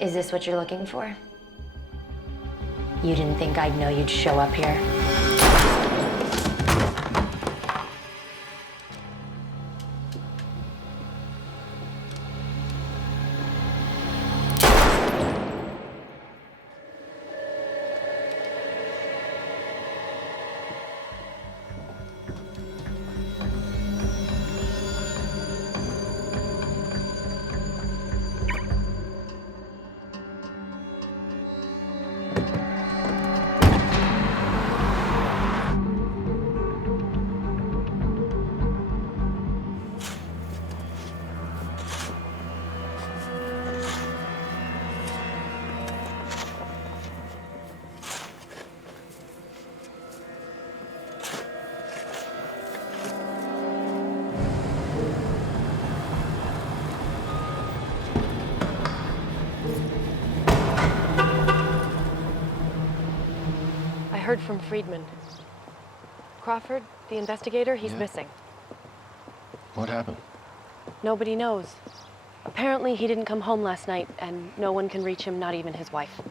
Is this what you're looking for? You didn't think I'd know you'd show up here? I heard from Friedman. Crawford, the investigator, he's missing. What happened? Nobody knows. Apparently, he didn't come home last night, and no one can reach him, not even his wife.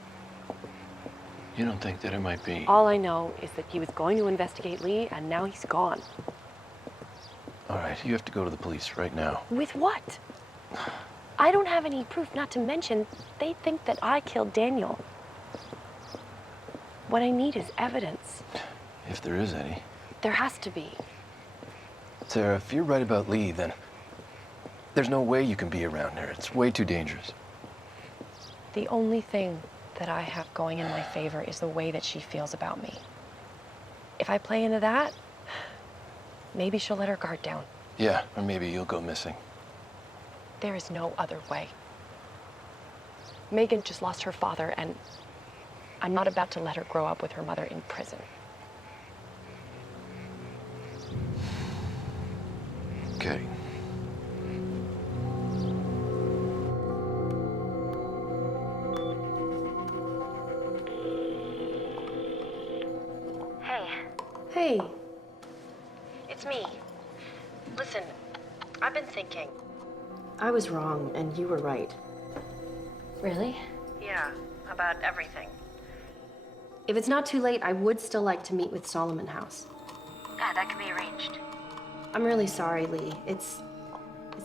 You don't think that it might be... All I know is that he was going to investigate Lee, and now he's gone. All right, you have to go to the police right now. With what? I don't have any proof, not to mention, they think that I killed Daniel. What I need is evidence. If there is any. There has to be. Sarah, if you're right about Lee, then there's no way you can be around her. It's way too dangerous. The only thing that I have going in my favor is the way that she feels about me. If I play into that, maybe she'll let her guard down. Yeah, or maybe you'll go missing. There is no other way. Megan just lost her father, and I'm not about to let her grow up with her mother in prison. Okay. Hey. It's me. Listen, I've been thinking. I was wrong, and you were right. Really? Yeah, about everything. If it's not too late, I would still like to meet with Solomon House. Yeah, that can be arranged. I'm really sorry, Lee. It's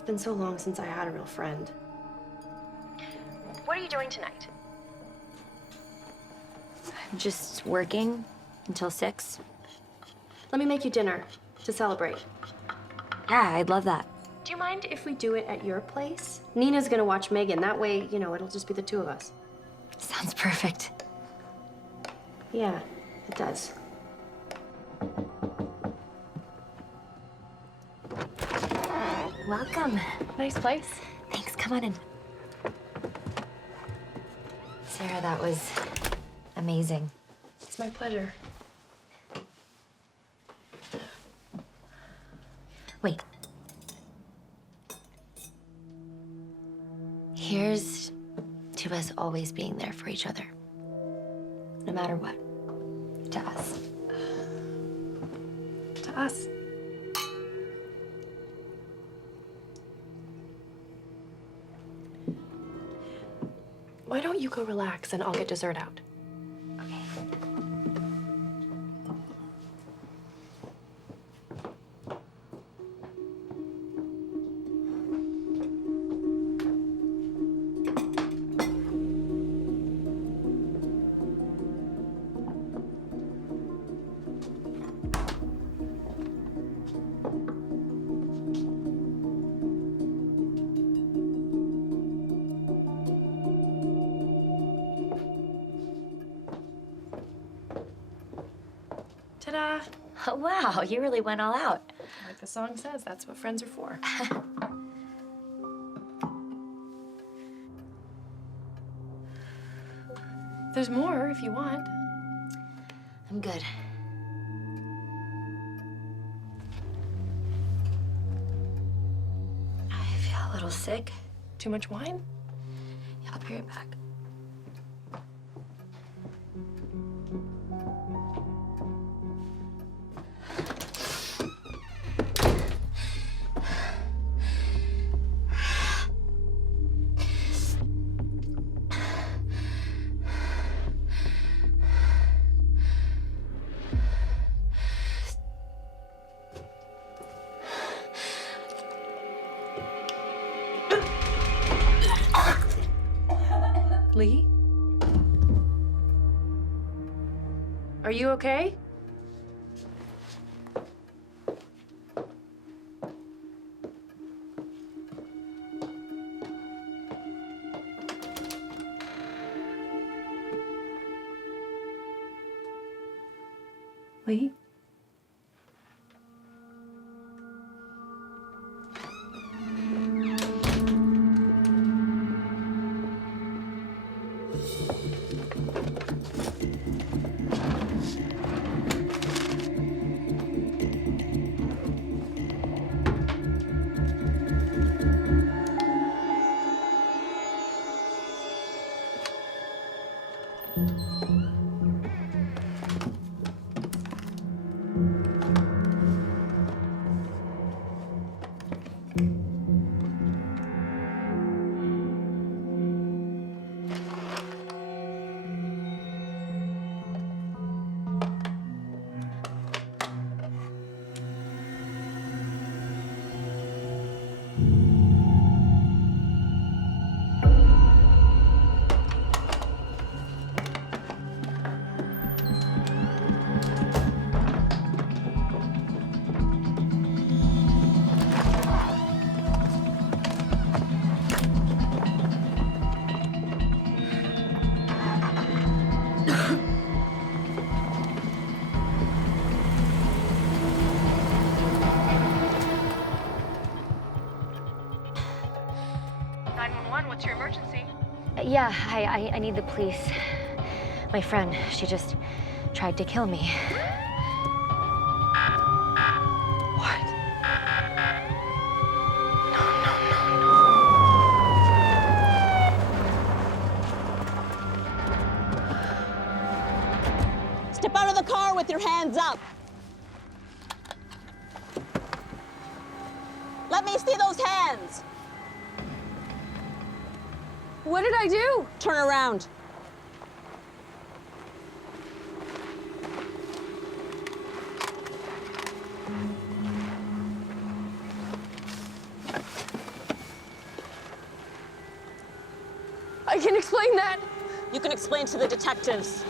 been so long since I had a real friend. What are you doing tonight? I'm just working until 6. Let me make you dinner to celebrate. Yeah, I'd love that. Do you mind if we do it at your place? Nina's gonna watch Megan. That way, you know, it'll just be the two of us. Sounds perfect. Yeah, it does. Welcome. Nice place. Thanks, come on in. Sarah, that was amazing. It's my pleasure. Wait. Here's to us always being there for each other. No matter what. To us. To us. Why don't you go relax and I'll get dessert out? Ta-da! Oh, wow, you really went all out. Like the song says, that's what friends are for. There's more if you want. I'm good. I feel a little sick. Too much wine? Yeah, I'll be right back. Lee? Are you okay? Lee? What's your emergency? Yeah, I need the police. My friend, she just tried to kill me. What? Step out of the car with your hands up. Let me see those hands. What did I do? Turn around. I can explain that. You can explain to the detectives.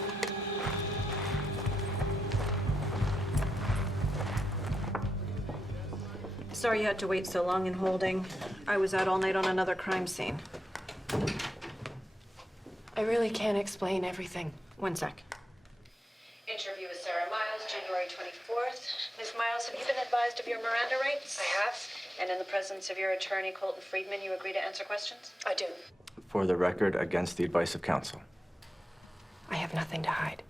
Sorry you had to wait so long in holding. I was out all night on another crime scene. I really can't explain everything. One sec. Interview with Sarah Miles, January 24th. Ms. Miles, have you been advised of your Miranda rights? I have. And in the presence of your attorney, Colton Friedman, you agree to answer questions? I do. For the record, against the advice of counsel. I have nothing to hide.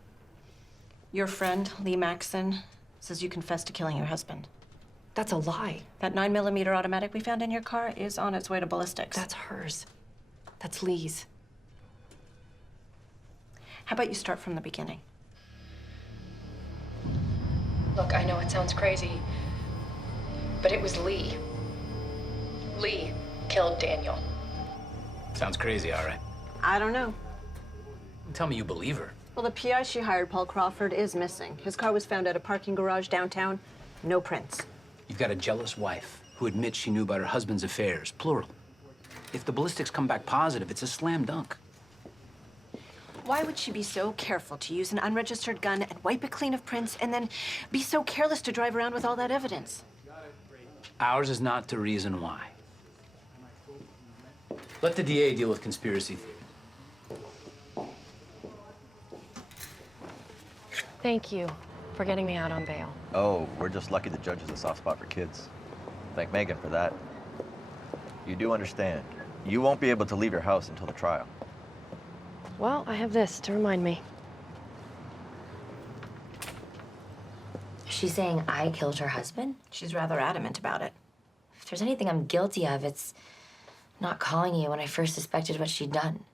Your friend, Lee Maxson, says you confessed to killing your husband. That's a lie. That 9mm automatic we found in your car is on its way to ballistics. That's hers. That's Lee's. How about you start from the beginning? Look, I know it sounds crazy, but it was Lee. Lee killed Daniel. Sounds crazy, all right. I don't know. Tell me you believe her. Well, the PI she hired, Paul Crawford, is missing. His car was found at a parking garage downtown. No prints. You've got a jealous wife who admits she knew about her husband's affairs, plural. If the ballistics come back positive, it's a slam dunk. Why would she be so careful to use an unregistered gun and wipe it clean of prints and then be so careless to drive around with all that evidence? Ours is not to reason why. Let the DA deal with conspiracy theory. Thank you for getting me out on bail. Oh, we're just lucky the judge has a soft spot for kids. Thank Megan for that. You do understand, you won't be able to leave your house until the trial. Well, I have this to remind me. She's saying I killed her husband? She's rather adamant about it. If there's anything I'm guilty of, it's not calling you when I first suspected what she'd done.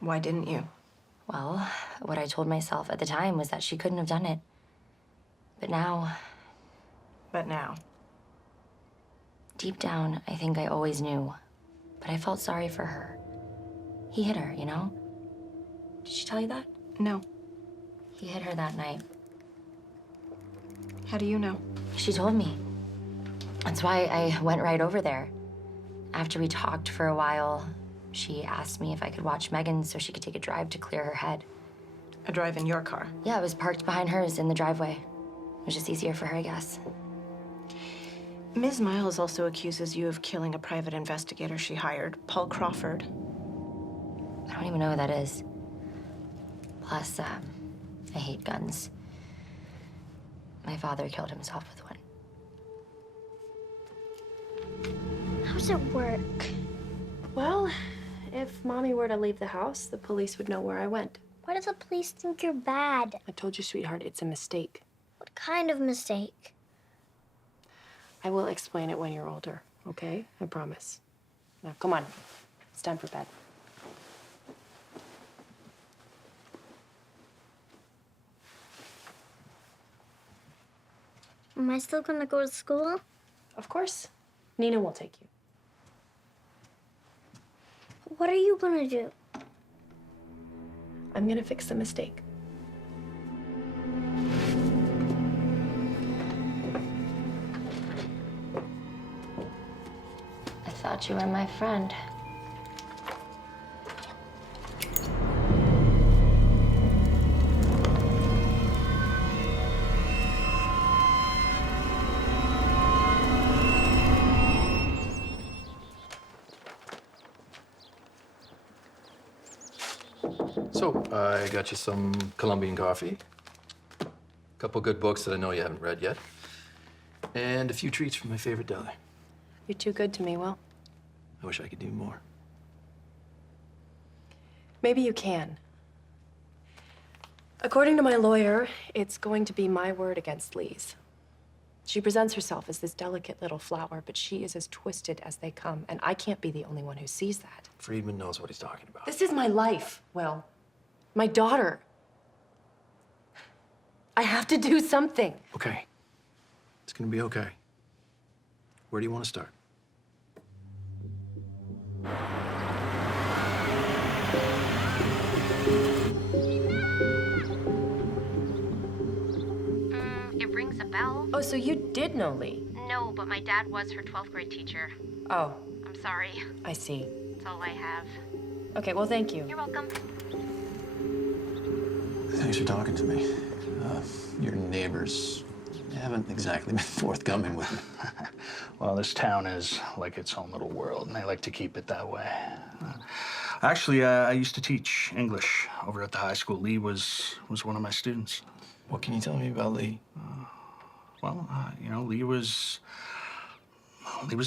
Why didn't you? Well, what I told myself at the time was that she couldn't have done it. But now... But now? Deep down, I think I always knew. But I felt sorry for her. He hit her, you know? Did she tell you that? No. He hit her that night. How do you know? She told me. That's why I went right over there. After we talked for a while, She asked me if I could watch Megan so she could take a drive to clear her head. A drive in your car? Yeah, it was parked behind hers in the driveway. It was just easier for her, I guess. Ms. Miles also accuses you of killing a private investigator she hired, Paul Crawford. I don't even know who that is. Plus, I hate guns. My father killed himself with one. How does it work? Well, if Mommy were to leave the house, the police would know where I went. Why do the police think you're bad? I told you, sweetheart, it's a mistake. What kind of mistake? I will explain it when you're older, okay? I promise. Now, come on. It's time for bed. Am I still gonna go to school? Of course. Nina will take you. What are you gonna do? I'm gonna fix the mistake. I thought you were my friend. So, I got you some Colombian coffee, a couple good books that I know you haven't read yet, and a few treats from my favorite deli. You're too good to me, Will. I wish I could do more. Maybe you can. According to my lawyer, it's going to be my word against Lee's. She presents herself as this delicate little flower, but she is as twisted as they come, and I can't be the only one who sees that. Friedman knows what he's talking about. This is my life, Will. My daughter. I have to do something. Okay. It's gonna be okay. Where do you want to start? It rings a bell. Oh, so you did know Lee? No, but my dad was her 12th grade teacher. Oh, I'm sorry. I see. That's all I have. Okay, well, thank you. You're welcome. Thanks for talking to me. Your neighbors haven't exactly been forthcoming with me. Well, this town is like its own little world, and they like to keep it that way. Actually, I used to teach English over at the high school. Lee was one of my students. What can you tell me about Lee? You know, Lee was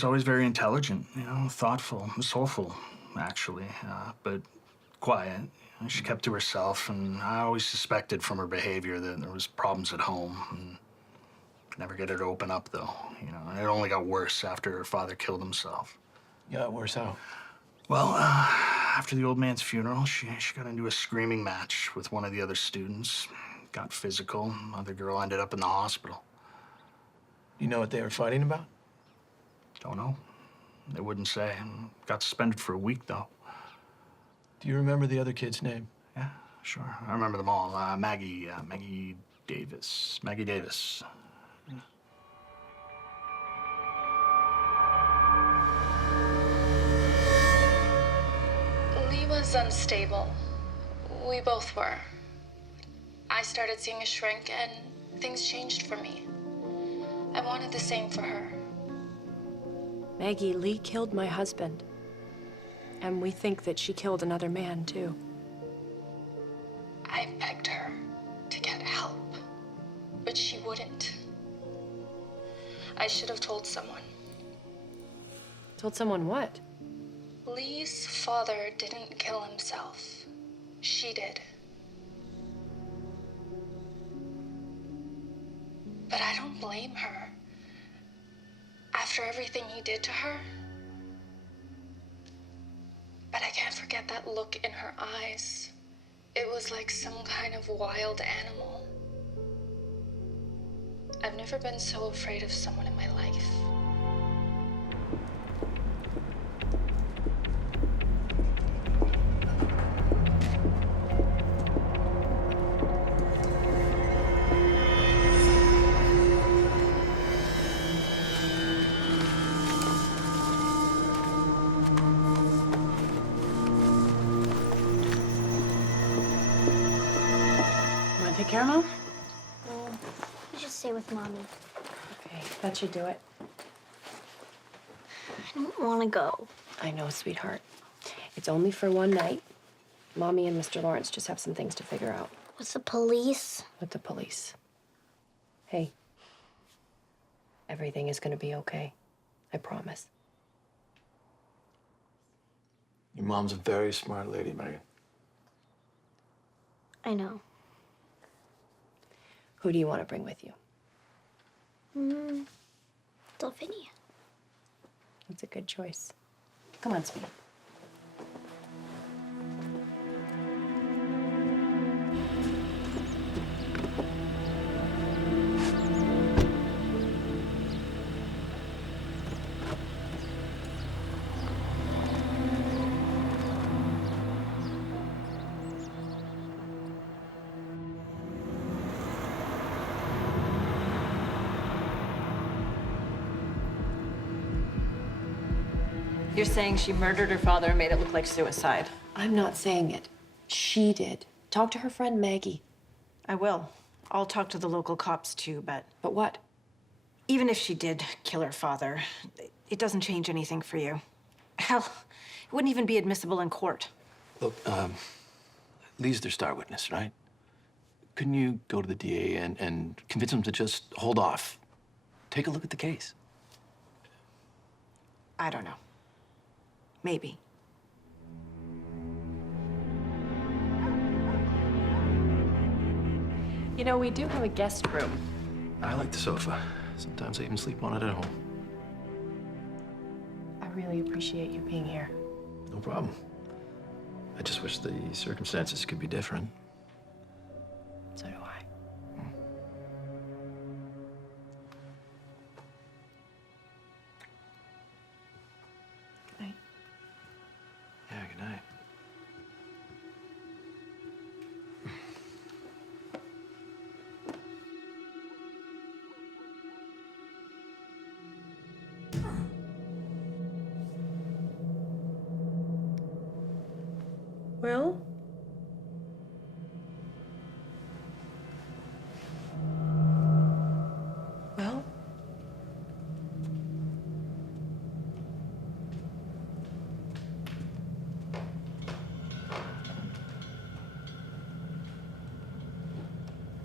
always very intelligent, you know, thoughtful, soulful, actually, but quiet. She kept to herself, and I always suspected from her behavior that there was problems at home. And never get her to open up, though. You know, it only got worse after her father killed himself. Yeah, worse how? Well, after the old man's funeral, she got into a screaming match with one of the other students. Got physical. Other girl ended up in the hospital. You know what they were fighting about? Don't know. They wouldn't say. Got suspended for a week, though. Do you remember the other kid's name? Yeah, sure. I remember them all. Maggie Davis. Maggie Davis. Lee was unstable. We both were. I started seeing a shrink, and things changed for me. I wanted the same for her. Maggie, Lee killed my husband. And we think that she killed another man, too. I begged her to get help, but she wouldn't. I should have told someone. Told someone what? Lee's father didn't kill himself. She did. But I don't blame her. After everything he did to her. But I can't forget that look in her eyes. It was like some kind of wild animal. I've never been so afraid of someone in my life. caramel? No, you should stay with Mommy. Okay, that should do it. I don't want to go. I know, sweetheart. It's only for one night. Mommy and Mr. Lawrence just have some things to figure out. With the police? With the police. Hey, everything is gonna be okay. I promise. Your mom's a very smart lady, Megan. I know. Who do you want to bring with you? Delphine. That's a good choice. Come on, sweetie. You're saying she murdered her father and made it look like suicide? I'm not saying it. She did. Talk to her friend Maggie. I will. I'll talk to the local cops too, but... But what? Even if she did kill her father, it doesn't change anything for you. Hell, it wouldn't even be admissible in court. Look, Lee's their star witness, right? Couldn't you go to the DA and convince him to just hold off? Take a look at the case. I don't know. Maybe. You know, we do have a guest room. I like the sofa. Sometimes I even sleep on it at home. I really appreciate you being here. No problem. I just wish the circumstances could be different. So do I. Good night. Yeah, good night. Will? Will?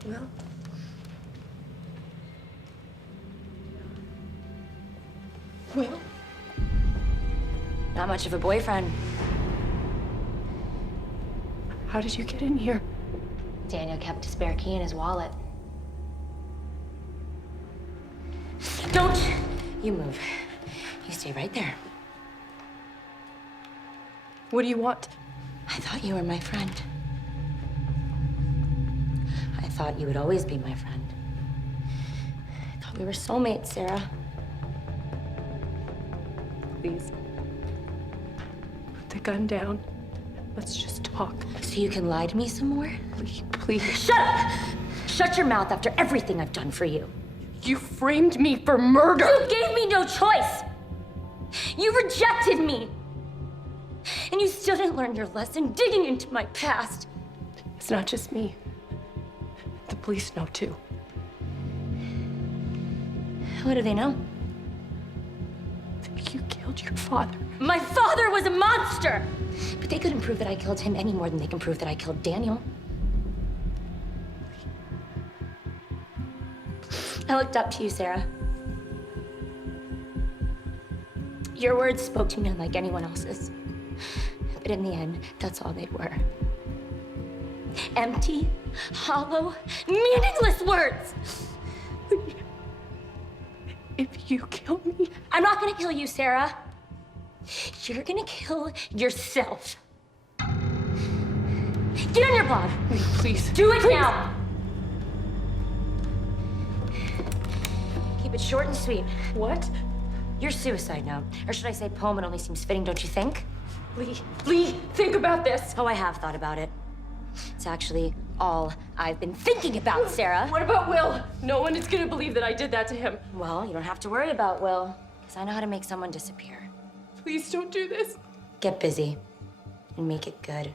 Will? Will? Not much of a boyfriend. How did you get in here? Daniel kept a spare key in his wallet. Don't you move. You stay right there. What do you want? I thought you were my friend. I thought you would always be my friend. I thought we were soulmates, Sarah. Please. Put the gun down. Let's just talk. So you can lie to me some more? Please. Shut up! Shut your mouth after everything I've done for you. You framed me for murder! You gave me no choice! You rejected me! And you still didn't learn your lesson digging into my past. It's not just me. The police know too. What do they know? That you killed your father. My father was a monster! But they couldn't prove that I killed him any more than they can prove that I killed Daniel. I looked up to you, Sarah. Your words spoke to me unlike anyone else's. But in the end, that's all they were. Empty, hollow, meaningless words! If you kill me... I'm not gonna kill you, Sarah. You're gonna kill yourself. Get on your blog. Please. Do it now. Keep it short and sweet. What? Your suicide note. Or should I say poem? It only seems fitting, don't you think? Lee, think about this. Oh, I have thought about it. It's actually all I've been thinking about, Sarah. What about Will? No one is gonna believe that I did that to him. Well, you don't have to worry about Will, because I know how to make someone disappear. Please don't do this. Get busy and make it good.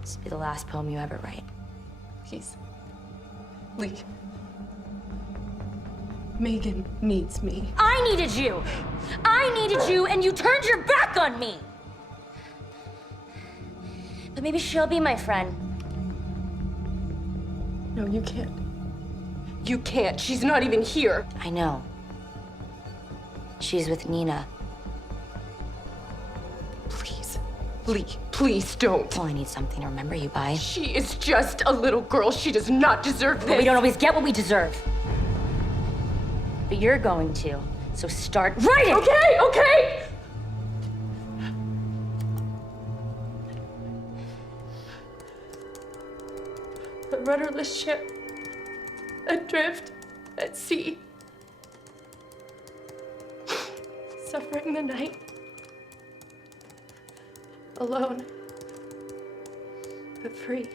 This will be the last poem you ever write. Please. Lee. Megan needs me. I needed you! I needed you, and you turned your back on me! But maybe she'll be my friend. No, you can't. You can't. She's not even here. I know. She's with Nina. Please. Lee, please don't. Well, I need something to remember you by. She is just a little girl. She does not deserve this. But we don't always get what we deserve. But you're going to. So start writing! Okay, okay! A rudderless ship, adrift at sea, suffering the night, alone, but free.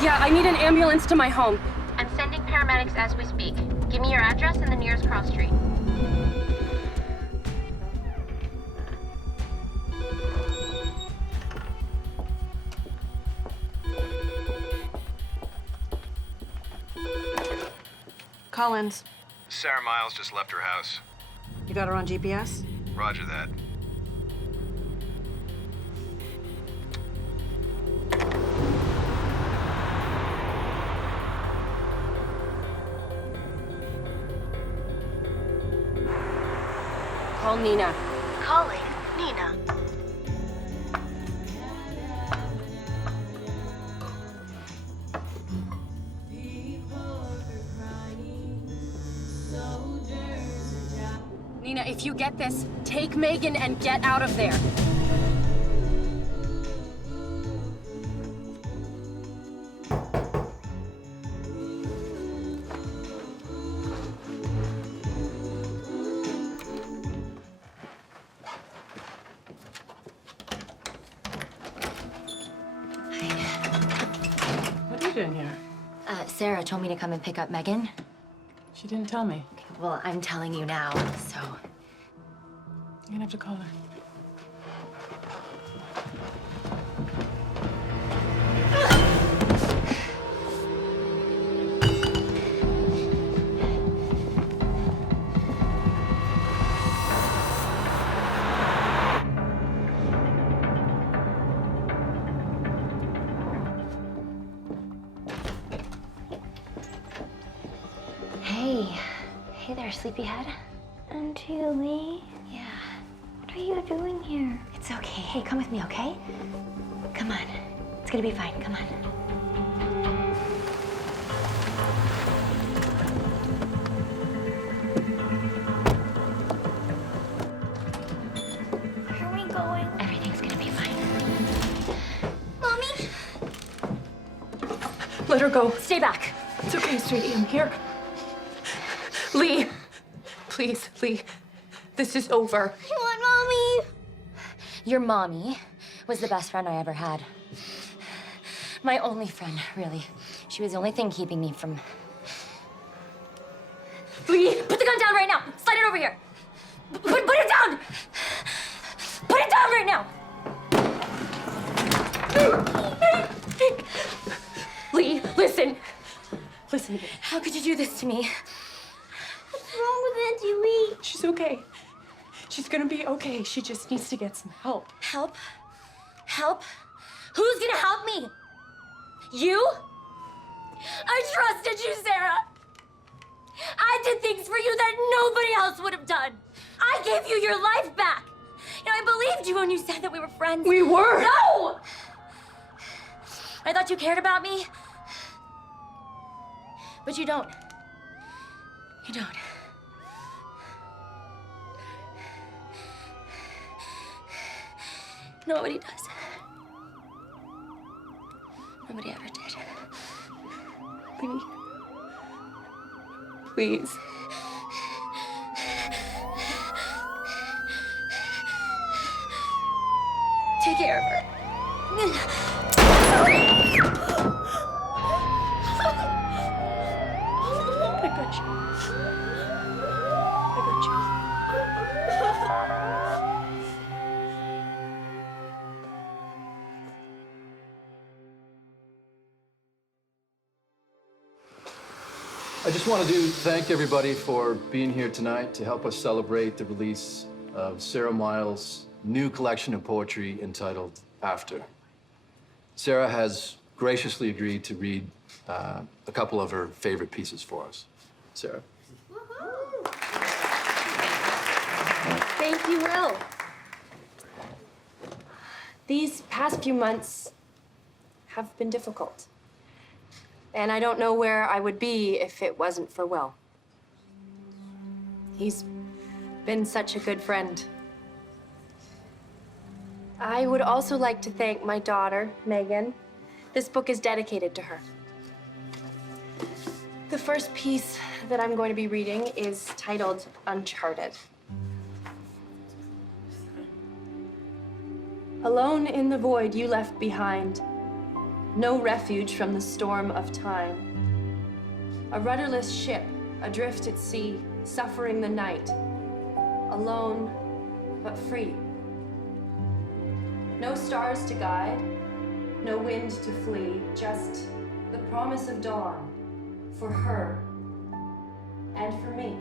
Yeah, I need an ambulance to my home. I'm sending paramedics as we speak. Give me your address and the nearest cross street. Collins, Sarah Miles just left her house. you got her on GPS? Roger that. Call Nina. Calling Nina. Nina, if you get this, take Megan and get out of there. What are you doing here? Sarah told me to come and pick up Megan. She didn't tell me. Okay, well, I'm telling you now, so. You're gonna have to call her. Hey. Hey there, sleepyhead. Auntie Lee? Yeah. What are you doing here? It's okay. Hey, come with me, okay? Come on. It's gonna be fine. Come on. Where are we going? Everything's gonna be fine. Mommy? Let her go. Stay back. It's okay, sweetie. I'm here. Lee. Please, Lee. This is over. I want Mommy. Your mommy was the best friend I ever had. My only friend, really. She was the only thing keeping me from... Lee! Put the gun down right now! Slide it over here! Put it down! Put it down right now! Lee, listen. Listen. How could you do this to me? What's wrong with Auntie Lee? She's okay. She's gonna be okay. She just needs to get some help. Help? Help? Who's gonna help me? You? I trusted you, Sarah. I I did things for you that nobody else would have done. I gave you your life back. You know, I believed you when you said that we were friends. We were. No! I thought you cared about me. But you don't. You don't. Nobody does. Nobody ever did. Please. Take care of her. I got you. I got you. I just wanted to thank everybody for being here tonight to help us celebrate the release of Sarah Miles' new collection of poetry entitled After. Sarah has graciously agreed to read a couple of her favorite pieces for us. Sarah. Thank you, Will. These past few months have been difficult. And I don't know where I would be if it wasn't for Will. He's been such a good friend. I would also like to thank my daughter, Megan. This book is dedicated to her. The first piece that I'm going to be reading is titled Uncharted. Alone in the void you left behind, no refuge from the storm of time. A rudderless ship adrift at sea, suffering the night, alone but free. No stars to guide, no wind to flee, just the promise of dawn for her and for me.